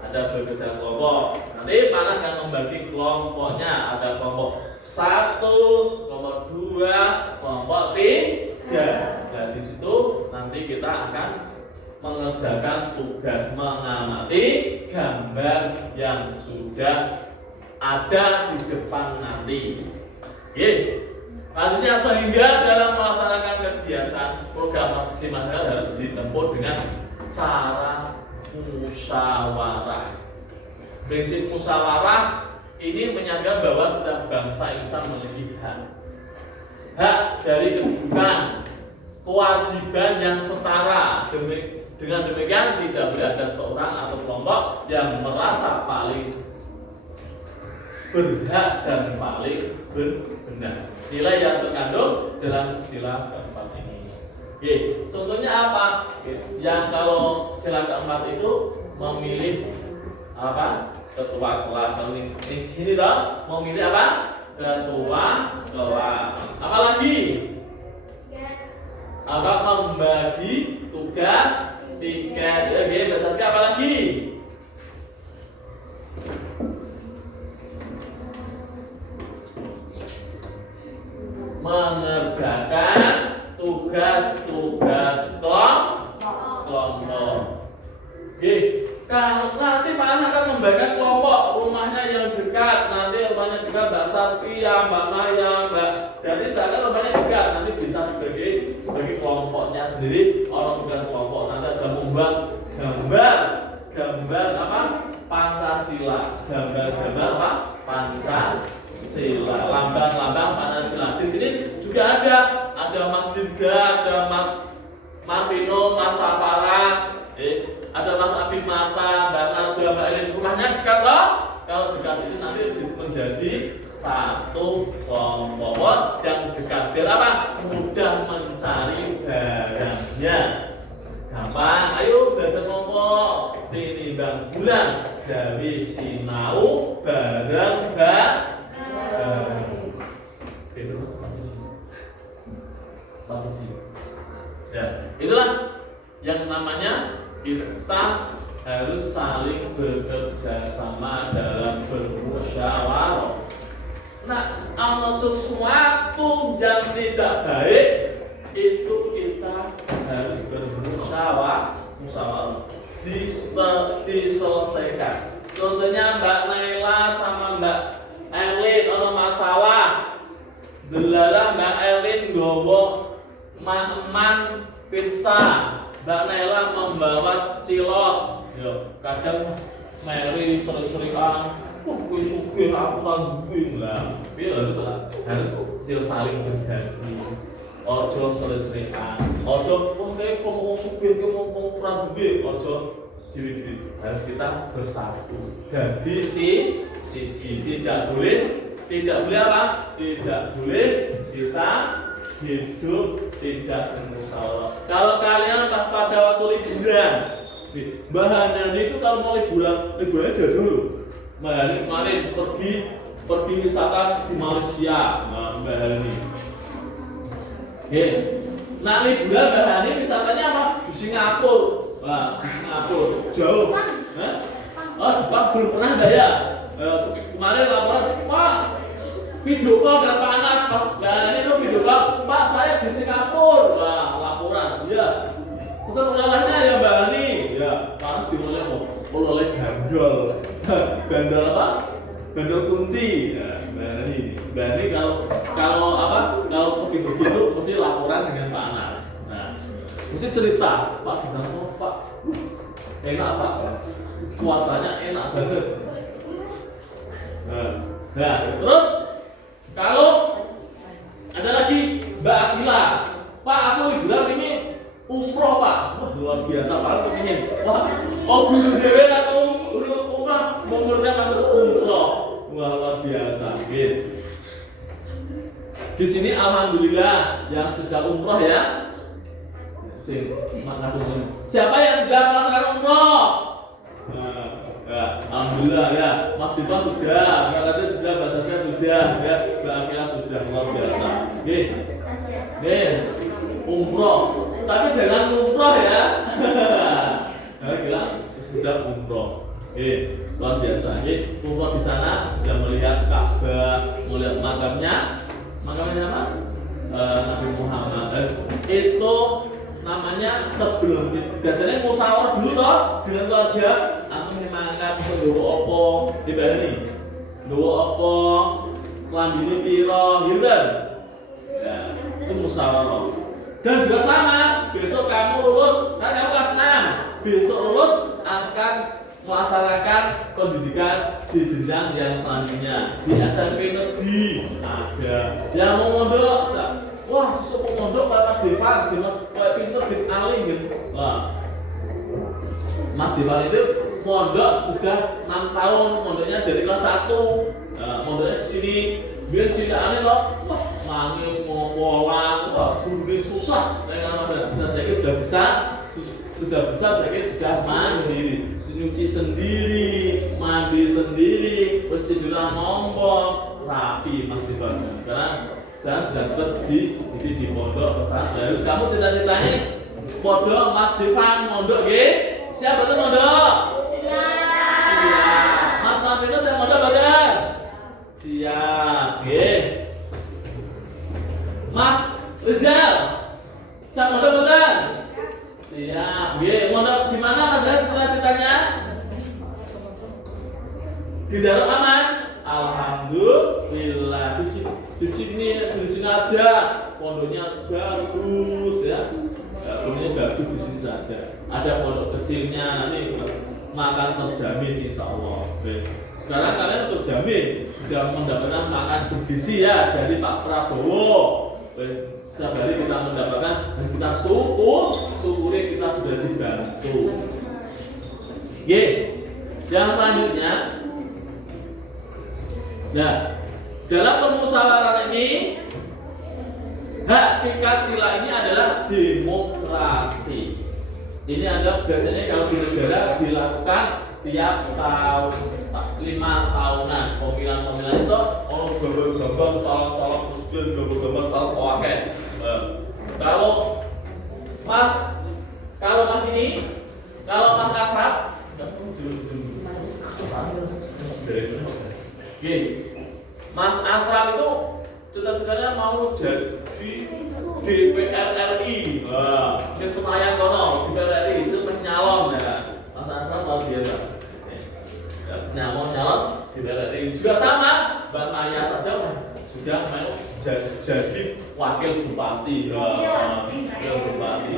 Ada bekerja kelompok. Nanti Pak akan membagi kelompoknya. Ada kelompok 1, kelompok 2, kelompok 3. Dan di situ nanti kita akan mengerjakan tugas mengamati gambar yang sudah ada di depan nanti. Artinya sehingga dalam melaksanakan kegiatan program di masyarakat harus ditempuh dengan cara musyawarah. Prinsip musyawarah ini menyatakan bahwa setiap bangsa Indonesia memiliki hak dari kedudukan, kewajiban yang setara. Dengan demikian tidak boleh ada seorang atau kelompok yang merasa paling berhak dan paling benar. Nilai yang terkandung dalam sila keempat ini. Contohnya apa? Yang kalau sila keempat itu memilih apa? Ketua kelas. Ini sini toh memilih apa? Ketua kelas. Apalagi? Apa? Membagi tugas tiket. Bahasa Saskia apa lagi? Mengerjakan tugas-tugas kelompok. Kalau nanti Pak Anas akan membagikan kelompok rumahnya yang dekat, nanti rumahnya dekat Mbak Saskia, Mbak Maya, Mbak. Jadi misalkan rumahnya dekat, nanti bisa sebagai kelompoknya sendiri orang tugas kelompok. Nanti akan membuat gambar apa? Pancasila, gambar apa? Pancasila, lambang Pancasila. Di sini juga ada Mas Dirga, ada Mas Marvino, Mas Safaras, ada Mas Abid Mata, Mbak Nazwa, Mbak Elin. Rumahnya dekat toh? Kalau dekat itu nanti menjadi satu kelompok yang dekat. Biar apa? Mudah mencari barangnya. Gampang. Ayo belajar kelompok. Tinimbang bulan dari sinau bareng ya, itulah yang namanya kita harus saling bekerja sama dalam bermusyawarah. Nah, kalau sesuatu yang tidak baik itu kita harus bermusyawarah, diselesaikan. Contohnya Mbak Naila sama Mbak Elin ada masalah. Delara Mbak Elin gowo man pizza, Mbak Naila membawa cilok. Kadang Mary sering-sering kuwi sugih aku kan duwe lah. Piye harus saling berbagi. Ojo sering-seringan. Ojo wah kaya wong sugih ki wong ora duwe. Ojo diri harus kita bersatu. Jadi siji tidak boleh apa? Tidak boleh kita hidup tidak bermusyawarah. Kalau kalian pas pada waktu liburan, Mbah Hanani itu kalau mau liburannya jauh dulu. Mbah Hanani kemarin pergi wisata di Malaysia, Mbah Hanani. Oke, nah liburan Mbah Hanani wisatanya apa? Di Singapura. Wah, di Singapura jauh. Oh, Jepang belum pernah nggak ya? Kemarin laporan, Pak, video call dan panas, Pak. Nah ini tuh video call, Pak, saya di Singapura. Wah, laporan, ya. Pesan oleh-olehnya ya Mbak Ani. Ya, panas dimulai oleh gandol. Gandol apa? Gandol kunci. Ya, Mbak Ani kalau begitu mesti laporan dengan panas. Nah, mesti cerita, Pak di sana Pak. Enak Pak. Cuacanya enak banget. Nah, terus kalau ada lagi Mbak Akila, Pak aku liburan ini umroh Pak. Wah luar biasa Pak, aku ingin. Wah, guru dewe atau guru umroh menguruskan harus umroh. Wah luar biasa. Gitu. Di sini alhamdulillah yang sudah umroh ya. Siapa yang sudah melaksanakan umroh? Ya, alhamdulillah ya, Mas Dipa sudah, Mbak Katia sudah, Mbak Saskia sudah, ya, Mbak Akila sudah, luar biasa. Umroh, tapi jangan umroh ya. Bilang sudah umroh. Luar biasa. Umroh di sana sudah melihat Ka'bah, melihat makamnya apa? Nabi Muhammad. Itu namanya sebelum biasanya musyawarah dulu toh dengan keluarga. Aku mengangkat nggawa apa dibanding nggawa apa lambine piro gitu kan. Ya, itu musyawarah. Dan juga sama, besok kamu lulus, kan kamu kelas 6. Besok lulus akan melaksanakan pendidikan di jenjang yang selanjutnya di SMP negeri ada. Yang mau mondok, wah susu pemondok Mas Devan, Mas kayak pinter di aling gitu. Wah, Mas Devan itu mondok sudah 6 tahun, mondoknya dari kelas 1. Mondoknya di sini, biar ceritaannya loh, wah nangis mau polang, wah guru susah. Nah saya sudah besar, saya sudah mandiri, nyuci sendiri, mandi sendiri, terus tidurnya ngomong, rapi Mas Devan. Karena saya sudah di pondok pesantren. Harus kamu cita-citanya pondok Mas Devan mondok nggih. Siapa tuh mondok? Siap. Mas Marvino saya mondok badan. Siap. Nggih. Mas Rizal saya mondok badan. Siap. Nggih, mondok di mana Mas Rizal cita-citanya? Di Darul Aman. Alhamdulillah di sini aja pondoknya bagus ya. Pondoknya bagus di sini saja. Ada pondok kecilnya nanti makan terjamin insya Allah. Sekarang kalian terjamin sudah mendapatkan makan bergizi ya dari Pak Prabowo. Setiap hari kita mendapatkan dan kita syukuri kita sudah dibantu. Yang selanjutnya. Nah, dalam permusyawaratan ini hakikat sila ini adalah demokrasi. Ini adalah biasanya kalau di negara dilakukan tiap tahun 5 tahunan. Pemilihan itu gambar calon presiden, gambar calon wakil. Kalau Mas Asraf Mas Asraf itu cita-citanya mau jadi DPR RI. Dia Senayan kono, DPR RI, sudah nyalon ya. Mas Asraf luar biasa. Nah, mau nyalon DPR RI juga sama. Mbak Maya saja sudah mau jadi wakil bupati. Wakil bupati.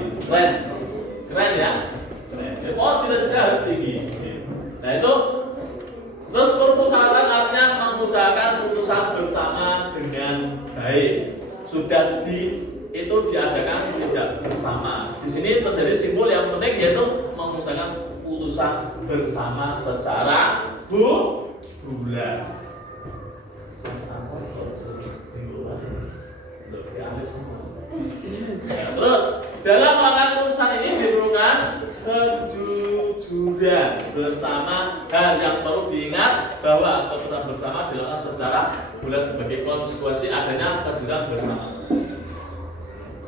Keren ya. Keren. Cita-cita harus tinggi. Nah itu. Terus permusyawaratan artinya mengusahakan putusan bersama dengan baik. Sudah diadakan tidak bersama. Di sini terjadi simbol yang penting yaitu mengusahakan putusan keputusan bersama secara bulan. Terus dalam melakukan keputusan ini diperlukan kejujuran bersama, dan yang perlu diingat bahwa keputusan bersama dilakukan secara bulan sebagai konsekuensi adanya kejujuran bersama.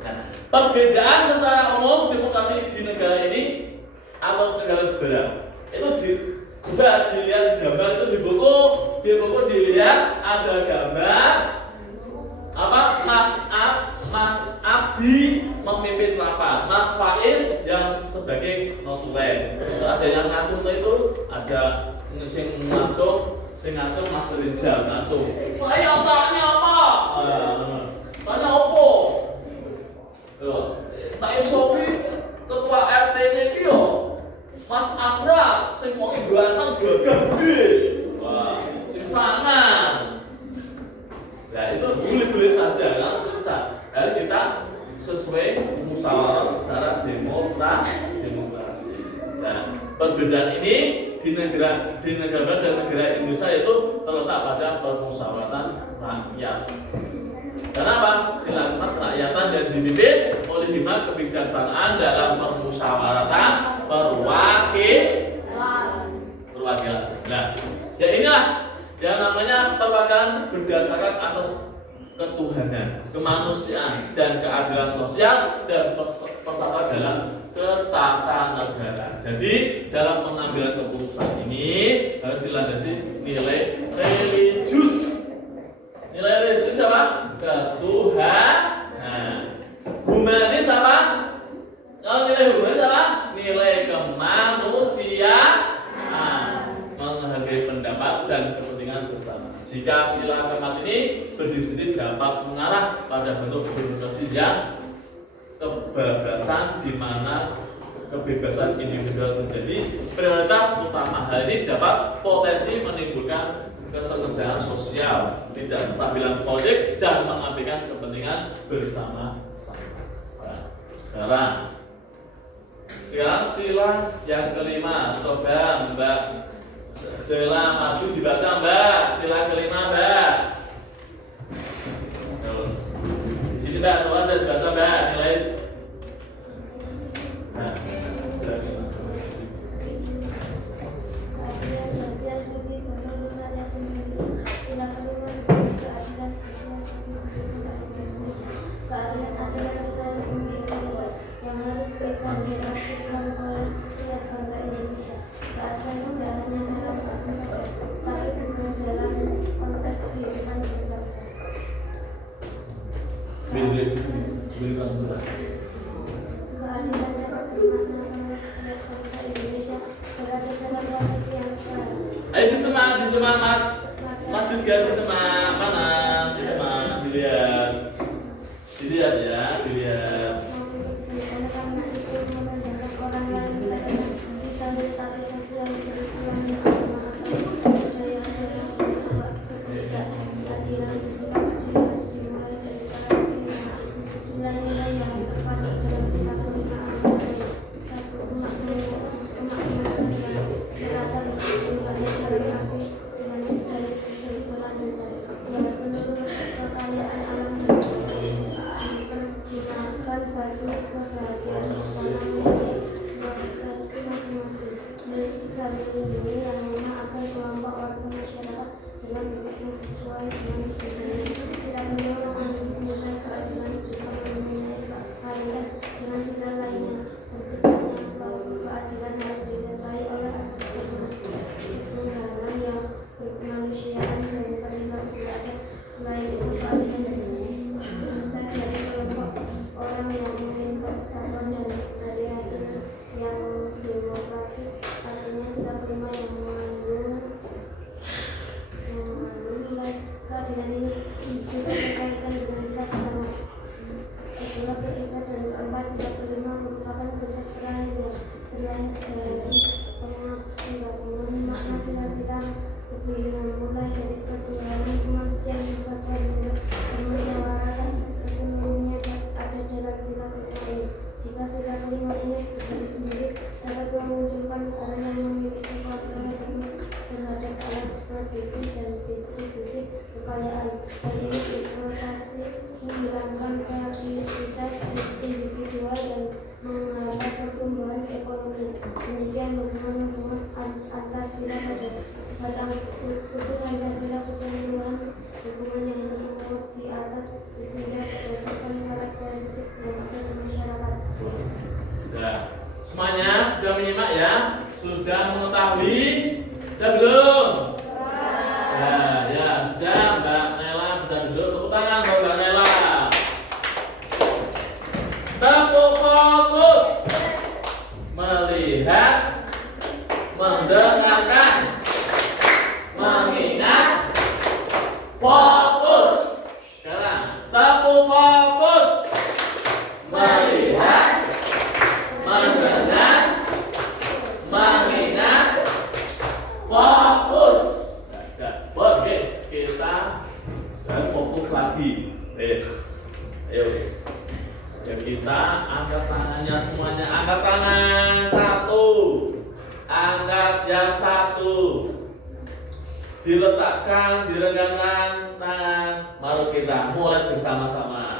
Nah, perbedaan secara umum demokrasi di negara ini atau negara liberal itu bisa dilihat gambar itu di buku dilihat ada gambar apa Mas Abi memimpin rapat, Mas Faiz yang sebagai notulen. Ada yang ngacung itu, ada sing ngacung Mas Rinjal ngacung. Saya tanya apa? Tanya apa? Tak isopi ketua RT ini yo, Mas Asra sing mau ganteng gede. Wah, sing sangan. Nah itu boleh-boleh saja kan keputusan. Dan kita sesuai musyawarah secara demokrasi. Nah, perbedaan ini di negara dan negara Indonesia itu terletak pada permusyawaratan rakyat. Kenapa? Sila kerakyatan dan dipimpin oleh 5 kebijaksanaan dalam permusyawaratan perwakilan. Nah, ya inilah yang namanya perwakilan berdasarkan asas ketuhanan, kemanusiaan, dan keadilan sosial dan persatuan dalam ketatanegaraan. Jadi dalam pengambilan keputusan ini harus dilandasi nilai religius. Nilai religius apa? Ketuhanan. Humanis apa? Kalau nilai humanis apa? Nilai kemanusiaan, menghargai pendapat dan kepentingan bersama. Jika sila keempat ini berdiri dapat mengarah pada bentuk demokrasi yang kebebasan, di mana kebebasan individual menjadi prioritas utama. Hal ini dapat potensi menimbulkan kesenjangan sosial, tidak kestabilan politik, dan mengabaikan kepentingan bersama-sama. Sekarang sila yang kelima, coba Mbak Dela maju dibaca Mbak, sila kelima Mbak. Di sini Mbak, tolong dibaca Mbak, nilai. Nah, sila kelima. Keadilan adalah nilai universal yang harus bisa dirasakan oleh setiap bangsa Indonesia. Keadilan tidak hanya dalam arti saja, tapi juga dalam konteks kehidupan berbangsa. Keadilan dapat bermakna bahwa setiap bangsa Indonesia berada dalam batas yang sama. Ayo disemak Mas juga disemak, mana disemak, dilihat ya, dilihat. Karena itu memandangkan orang lain bisa berstatus sosial peristiwa yang budaya adalah ketidakadilan bersifat harus dimulai dari para nilai-nilai yang terpadat dalam sila kelima satu kemakmuran yang beragam berbagai dalam arti dengan mencari berkelanjutan dua seluruh kekayaan alam dan dipergunakan bagi kebahagiaan bersama milik versi masing-masing. Milik tiga melindungi yang mana agar kelompok warga masyarakat dengan bentuknya sesuai dengan budaya. Sila kedua mengandung keadilan juga mempunyai kaitan dengan sila lainnya. Terciptanya suatu keadilan harus disertai oleh kebenaran yang berkemanusiaan dan beriman derajat. Selain itu keadilan diminta dari kelompok orang yang ingin persatuan dan dari hasil yang demokratis. Artinya sila kelima yang mengandung nilai keadilan ini juga berkaitan dengan sila pertama. Kedua, ketiga, dan keempat sila kelima merupakan bentuk terakhir terlahir dari penggabungan makna sila-sila sebelumnya, mulai dari ketuhanan, kemanusiaan, persatuan, hingga permusyawaratan. Keseluruhannya ada dalam sila kelima ini. Jika sila kelima ini berdiri sendiri dapat memunculkan orang yang ekonomi. Demikian bagaimana hubungan antar sila pada batang tubuh Pancasila keseluruhan, hubungan yang bermuat di atas tidak berdasarkan karakteristik dan ada masyarakat. Sudah, semuanya sudah menyimak ya? Sudah mengetahui? Sudah belum? Ya, sudah. Mbak Nela bisa duduk. Tepuk tangan buat Mbak Nela. Tepuk fokus. Melihat, mendengarkan, mengingat, fokus. Sekarang, tepuk fokus. Melihat, mendengar, mengingat, fokus. Oke, kita sekarang fokus lagi. Ayo. Jadi kita angkat tangannya semuanya. Angkat tangan satu. Angkat yang satu. Diletakkan, diregangkan tangan. Mari kita mulai bersama-sama.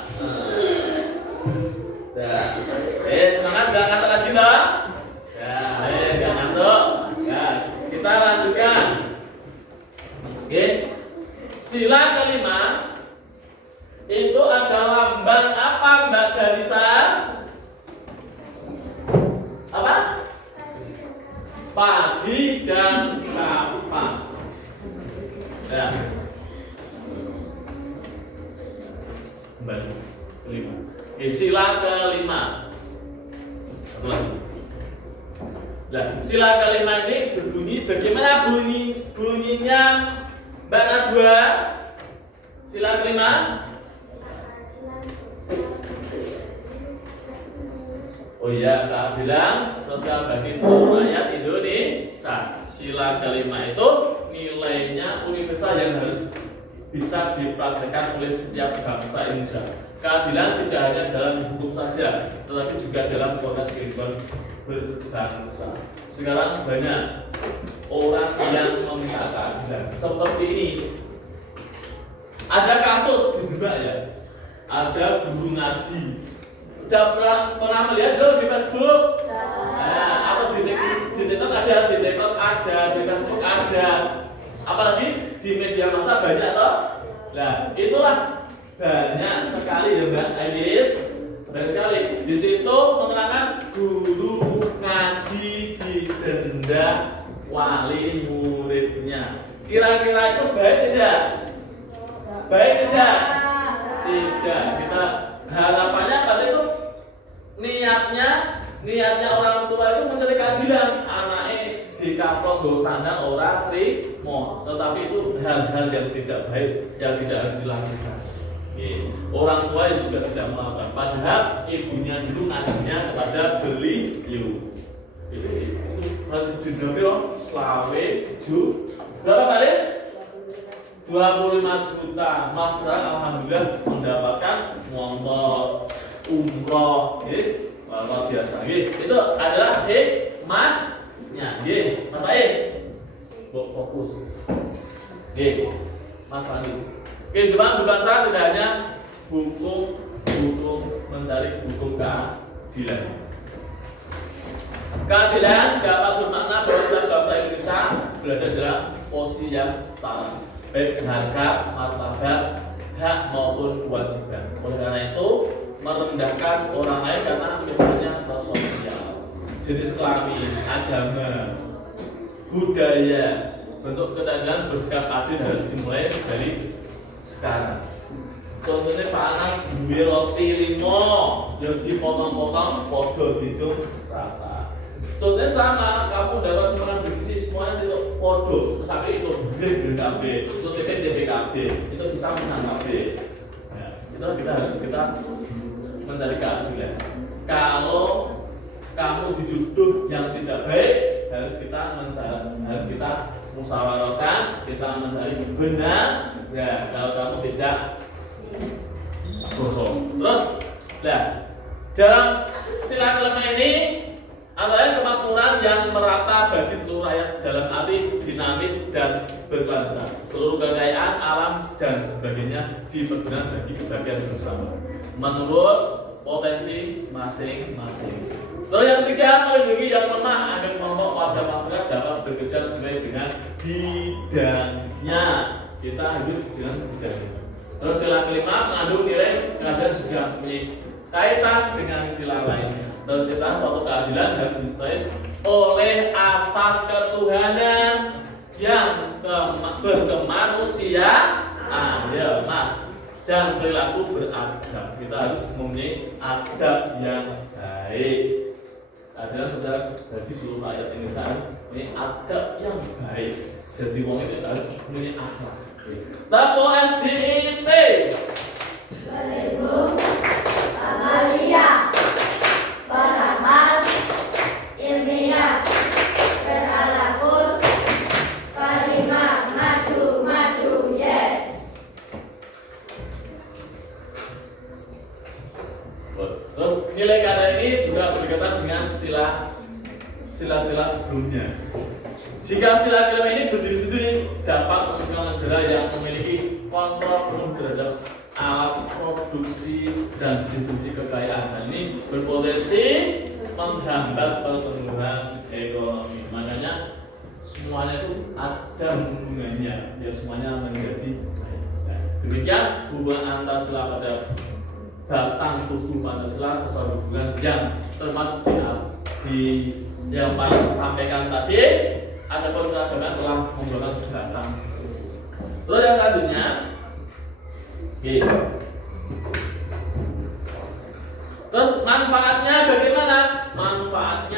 Semangat, gak ngantuk lagi toh? Gak ngantuk. Kita lanjutkan. Oke. Sila kelima itu ada lambang apa Mbak Danisa? Apa? Padi dan kapas. Ya. Kembali kelima. Sila kelima. Satu lagi. Nah, sila kelima ini berbunyi bagaimana bunyinya Mbak Najwa? Sila kelima. Oh iya, keadilan sosial bagi seluruh rakyat Indonesia. Sila kelima itu nilainya universal yang harus bisa dipraktekkan oleh setiap bangsa Indonesia. Keadilan tidak hanya dalam hukum saja, tetapi juga dalam konteks kehidupan berbangsa. Sekarang banyak orang yang meminta keadilan seperti ini. Ada kasus di Demak ya, ada guru ngaji. Udah pernah melihat dulu di Facebook? Atau di TikTok ada, di TikTok ada, di Facebook ada. Apalagi di media massa banyak toh. Nah, itulah banyak sekali ya Mbak Elis. Banyak sekali. Di situ menerangkan guru ngaji didenda wali muridnya. Kira-kira itu baik tidak? Baik tidak? Tidak. Kita harapannya pada itu niatnya orang tua itu mencari keadilan. Anaknya dikaplok dosanya orang trimo, tetapi itu hal-hal yang tidak baik yang tidak harus dilakukan. Orang tua yang juga tidak melakukan, padahal ibunya dulu ngajinya kepada beliau. Itu didenda loh, selawe ju. Berapa Baris? 25 juta. Mas sekarang alhamdulillah mendapatkan motor umroh, luar biasa. Itu adalah hikmahnya. Mas Ais, fokus. Mas Andi. Kehidupan berbangsa tidak hanya hukum mencari hukum keadilan. Keadilan dapat bermakna bahwa setiap bangsa Indonesia berada dalam posisi yang setara, baik harkat, martabat, hak maupun kewajiban. Oleh karena itu, merendahkan orang lain karena misalnya sosial, jenis kelamin, agama, budaya, bentuk keadilan bersikap adil harus dimulai dari sekarang. Contohnya panas duwe roti 5 yang dipotong-potong podo hidup rata. Contohnya sama, kamu dapat makan bergizi semuanya itu podo, sampai itu BKB, itu titik BKB, itu bisa KB. Ya, itu kita mencari keadilan. Kalau kamu dituduh yang tidak baik, harus kita musyawarahkan, kita mencari benar. Ya, kalau kamu tidak bohong. Terus, dalam sila kelima ini antara lain kemakmuran yang merata bagi seluruh rakyat dalam arti dinamis dan berkelanjutan. Seluruh kekayaan alam dan sebagainya dipergunakan bagi kebahagiaan bersama menurut potensi masing-masing. Lalu yang ketiga, melindungi yang lemah agar kelompok pada masyarakat dapat bekerja sesuai dengan bidangnya. Kita hidup dengan bidangnya. Terus sila kelima, mengandung nilai keadilan juga mempunyai kaitan dengan sila lainnya. Tercipta suatu keadilan harus disertai oleh asas ketuhanan yang berkemanusiaan, ya Mas, dan perilaku beradab. Kita harus mempunyai adab yang baik. Keadilan sosial bagi seluruh rakyat Indonesia harus mempunyai adab yang baik. Jadi wong itu harus mempunyai akhlak. Tapo SDIT. Beribu, amalia, beramal, ilmiah, berakhlakul, karimah, maju, yes. Terus nilai kata ini juga berkaitan dengan sila-sila sebelumnya. Jika sila kelima ini berdiri sendiri dapat menghasilkan negara yang memiliki kontrol penuh terhadap alat produksi dan distribusi kekayaan, dan ini berpotensi menghambat pertumbuhan ekonomi. Makanya semuanya itu ada hubungannya, ya semuanya menjadi baik. Demikian hubungan antar sila pada batang tubuh Pancasila bersama hubungan yang termat di yang paling sampaikan tadi. Adapun keragaman telah membuat batang. Terus yang selanjutnya, terus manfaatnya bagaimana? Manfaat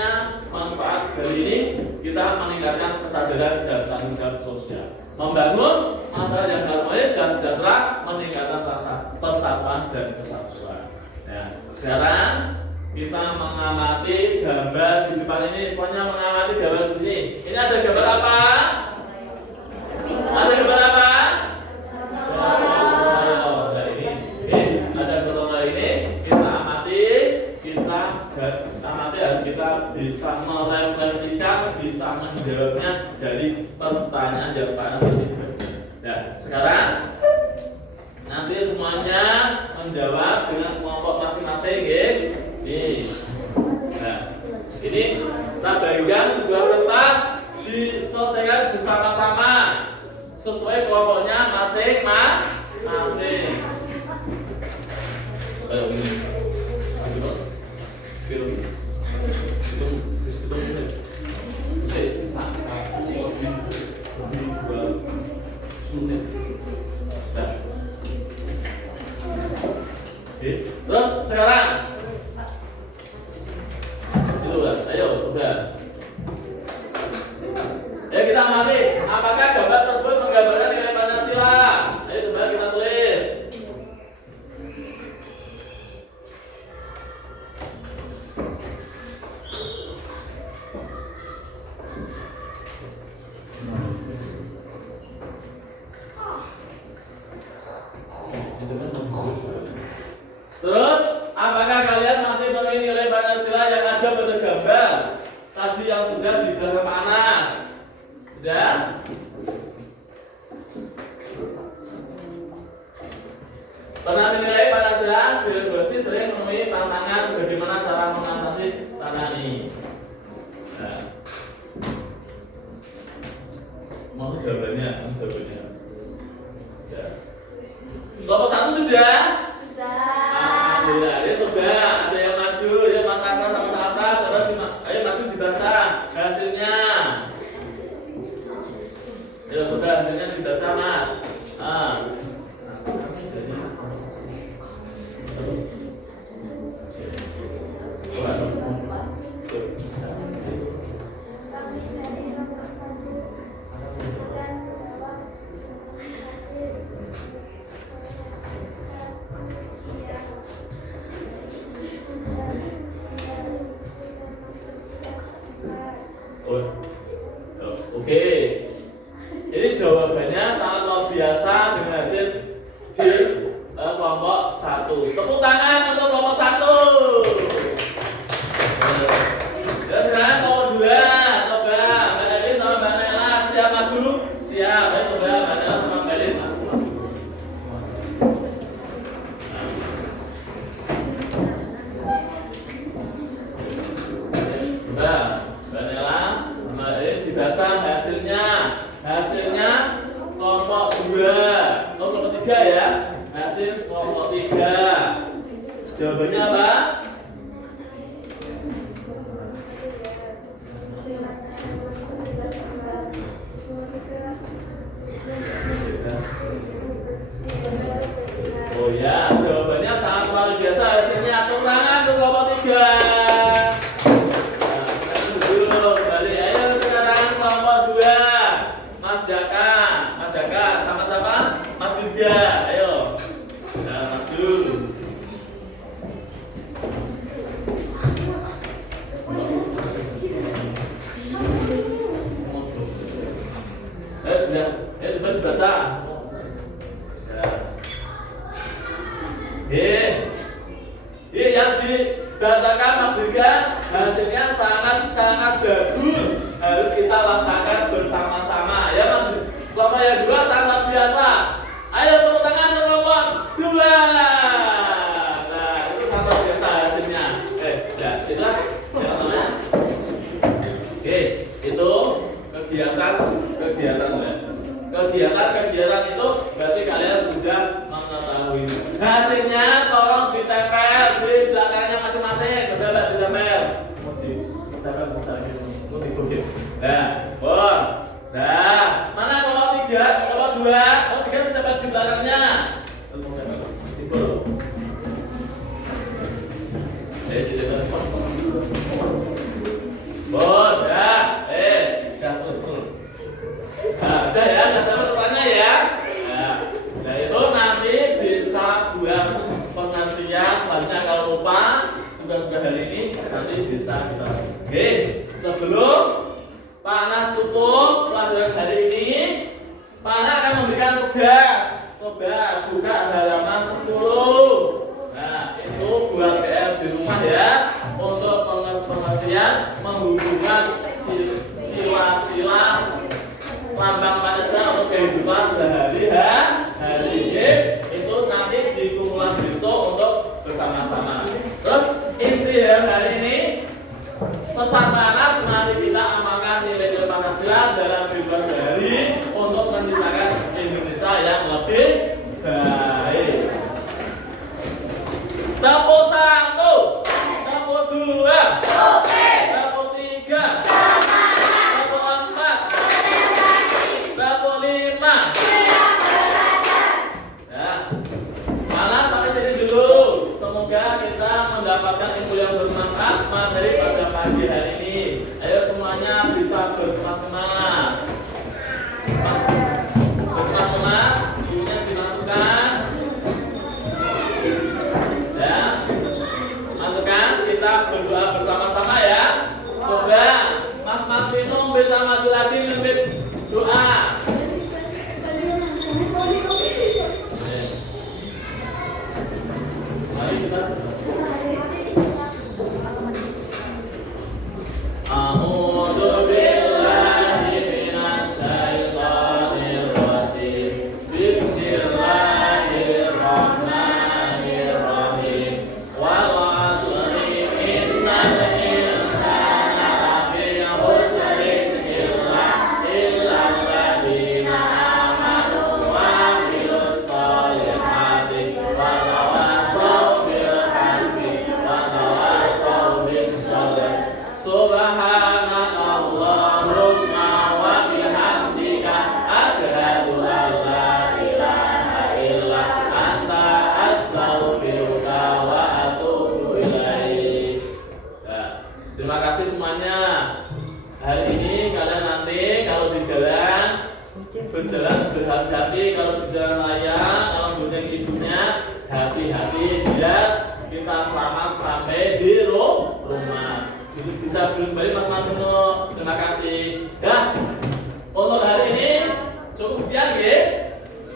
dari ini kita meningkatkan kesadaran dan tanggung jawab sosial, membangun masyarakat yang harmonis dan sejahtera, meningkatkan rasa persatuan dan kesatuan. Ya, sekarang kita mengamati gambar di depan ini. Semuanya mengamati gambar di sini. Ini ada gambar apa? Ada gambar apa? Nah, ini ada gotong royong ini. Kita amati harus kita bisa merefleksikan, bisa menjawabnya dari pertanyaan jawaban selanjutnya. Ya, sekarang nanti semuanya menjawab dengan kelompok masing-masing, Nih. Nah, ini kita bagikan sebuah kertas, diselesaikan bersama-sama sesuai kelompoknya masing-masing. Ayo ini. Terus sekarang ayo coba. Ya kita amati apakah gambar tersebut menggambarkan nilai Pancasila. Ayo coba kita tulis. Terus apakah kalian masih memiliki nilai Pancasila yang ada pada gambar tadi yang sudah dijaga panas? Sudah? Pernah menilai Pancasila birokrasi sering menemui tantangan bagaimana cara mengatasi tantangan ini. Nah, mau jawabannya? Ya. Kelompok 1 sudah? Alhamdulillah, ya sudah. Ada yang maju, ya Mas Asra sama Sata, coba ayo maju dibaca hasilnya. Ya sudah, hasilnya dibaca Mas. Oke, ini jawabannya sangat luar biasa dengan hasil di kelompok 1. Tepuk tangan untuk kelompok 1. Ya sekarang kelompok 2, coba Mbak Elin sama Mbak Nela siap maju? Siap, ayo coba Mbak Nela sama Mbak Elin maju. baca. Coba dibaca. Ya. Yang dibacakan Mas Dirga hasilnya sangat bagus. Harus kita laksanakan bersama-sama ya Mas. Kelompok yang 2 sangat biasa. Ayo tepuk tangan untuk kelompok 2. Nah, itu sangat biasa hasilnya. Ya, itulah ya teman-teman. Oke, itu kegiatan itu berarti kalian sudah mengetahui. Hasilnya tolong ditempel di belakangnya masing-masing. Coba ditempel. Mau ditempel misalnya. Mau dibukit. Nah, mana kelompok 3, kelompok 2, kelompok 3 ditempel di belakangnya. Udah ya, teman-temannya ya. Nah, itu nanti bisa buat pengertian selanjutnya kalau lupa tugas hari ini nanti bisa kita. Oke, sebelum Pak Anas tutup pelajaran hari ini, Pak Anas akan memberikan tugas. Coba buka halaman 10. Nah, itu buat PR di rumah ya untuk pengertian menghubungkan sila-sila lambang Pancasila untuk kehidupan sehari-hari ini itu nanti dikumpulan besok untuk bersama-sama. Terus inti hari ini pesan Panas, mari kita amalkan nilai-nilai Pancasila dalam kehidupan sehari untuk menciptakan Indonesia yang lebih baik. Tepuk 1, tepuk 2, tepuk 3, tepuk 4, tepuk 5. Ya, Panas sampai sini dulu. Semoga kita mendapatkan ilmu yang bermanfaat materi pada pagi hari ini. Ayo semuanya bisa berkemas-kemas. Berkemas-kemas, ibunya dimasukkan. Ya, masukkan. Kita berdoa bersama-sama ya. Coba Mas Marvino bisa maju lagi memimpin doa. Mari kita. A'udzu billahi minasy syaithanir rajim. Bismillahirrahmanirrahim. Wal 'ashri innal insana lafi khusrin illa alladziina aamanu wa 'amilus shalihati wa tawassaw bil haqqi wa tawassaw bis sabr. Subhanakallahumma wa bihamdika asyhadu an la ilaha illa anta astaghfiruka wa atubu ilaik. Terima kasih semuanya. Hari ini kalian nanti kalau di jalan berjalan berhati-hati, kalau di jalan raya, kalau bonceng ibunya hati-hati biar kita selamat sampai di rumah. Bisa kembali Mas Marvino. Terima kasih. Ya, untuk hari ini cukup sekian ya.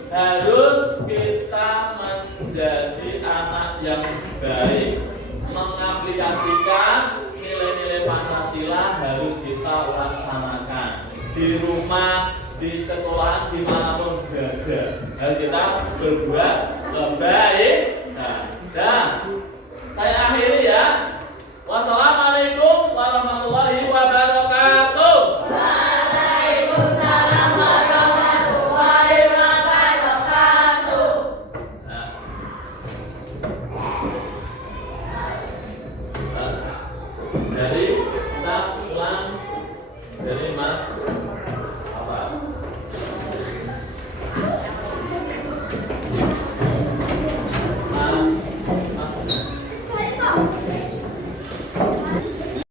Harus kita menjadi anak yang baik, mengaplikasikan nilai-nilai Pancasila harus kita laksanakan di rumah, di sekolah, dimanapun berada. Harus kita berbuat baik. Dan saya akhiri ya. Wassalamualaikum warahmatullahi wabarakatuh. Waalaikumsalam warahmatullahi wabarakatuh. Jadi kita pulang dari Mas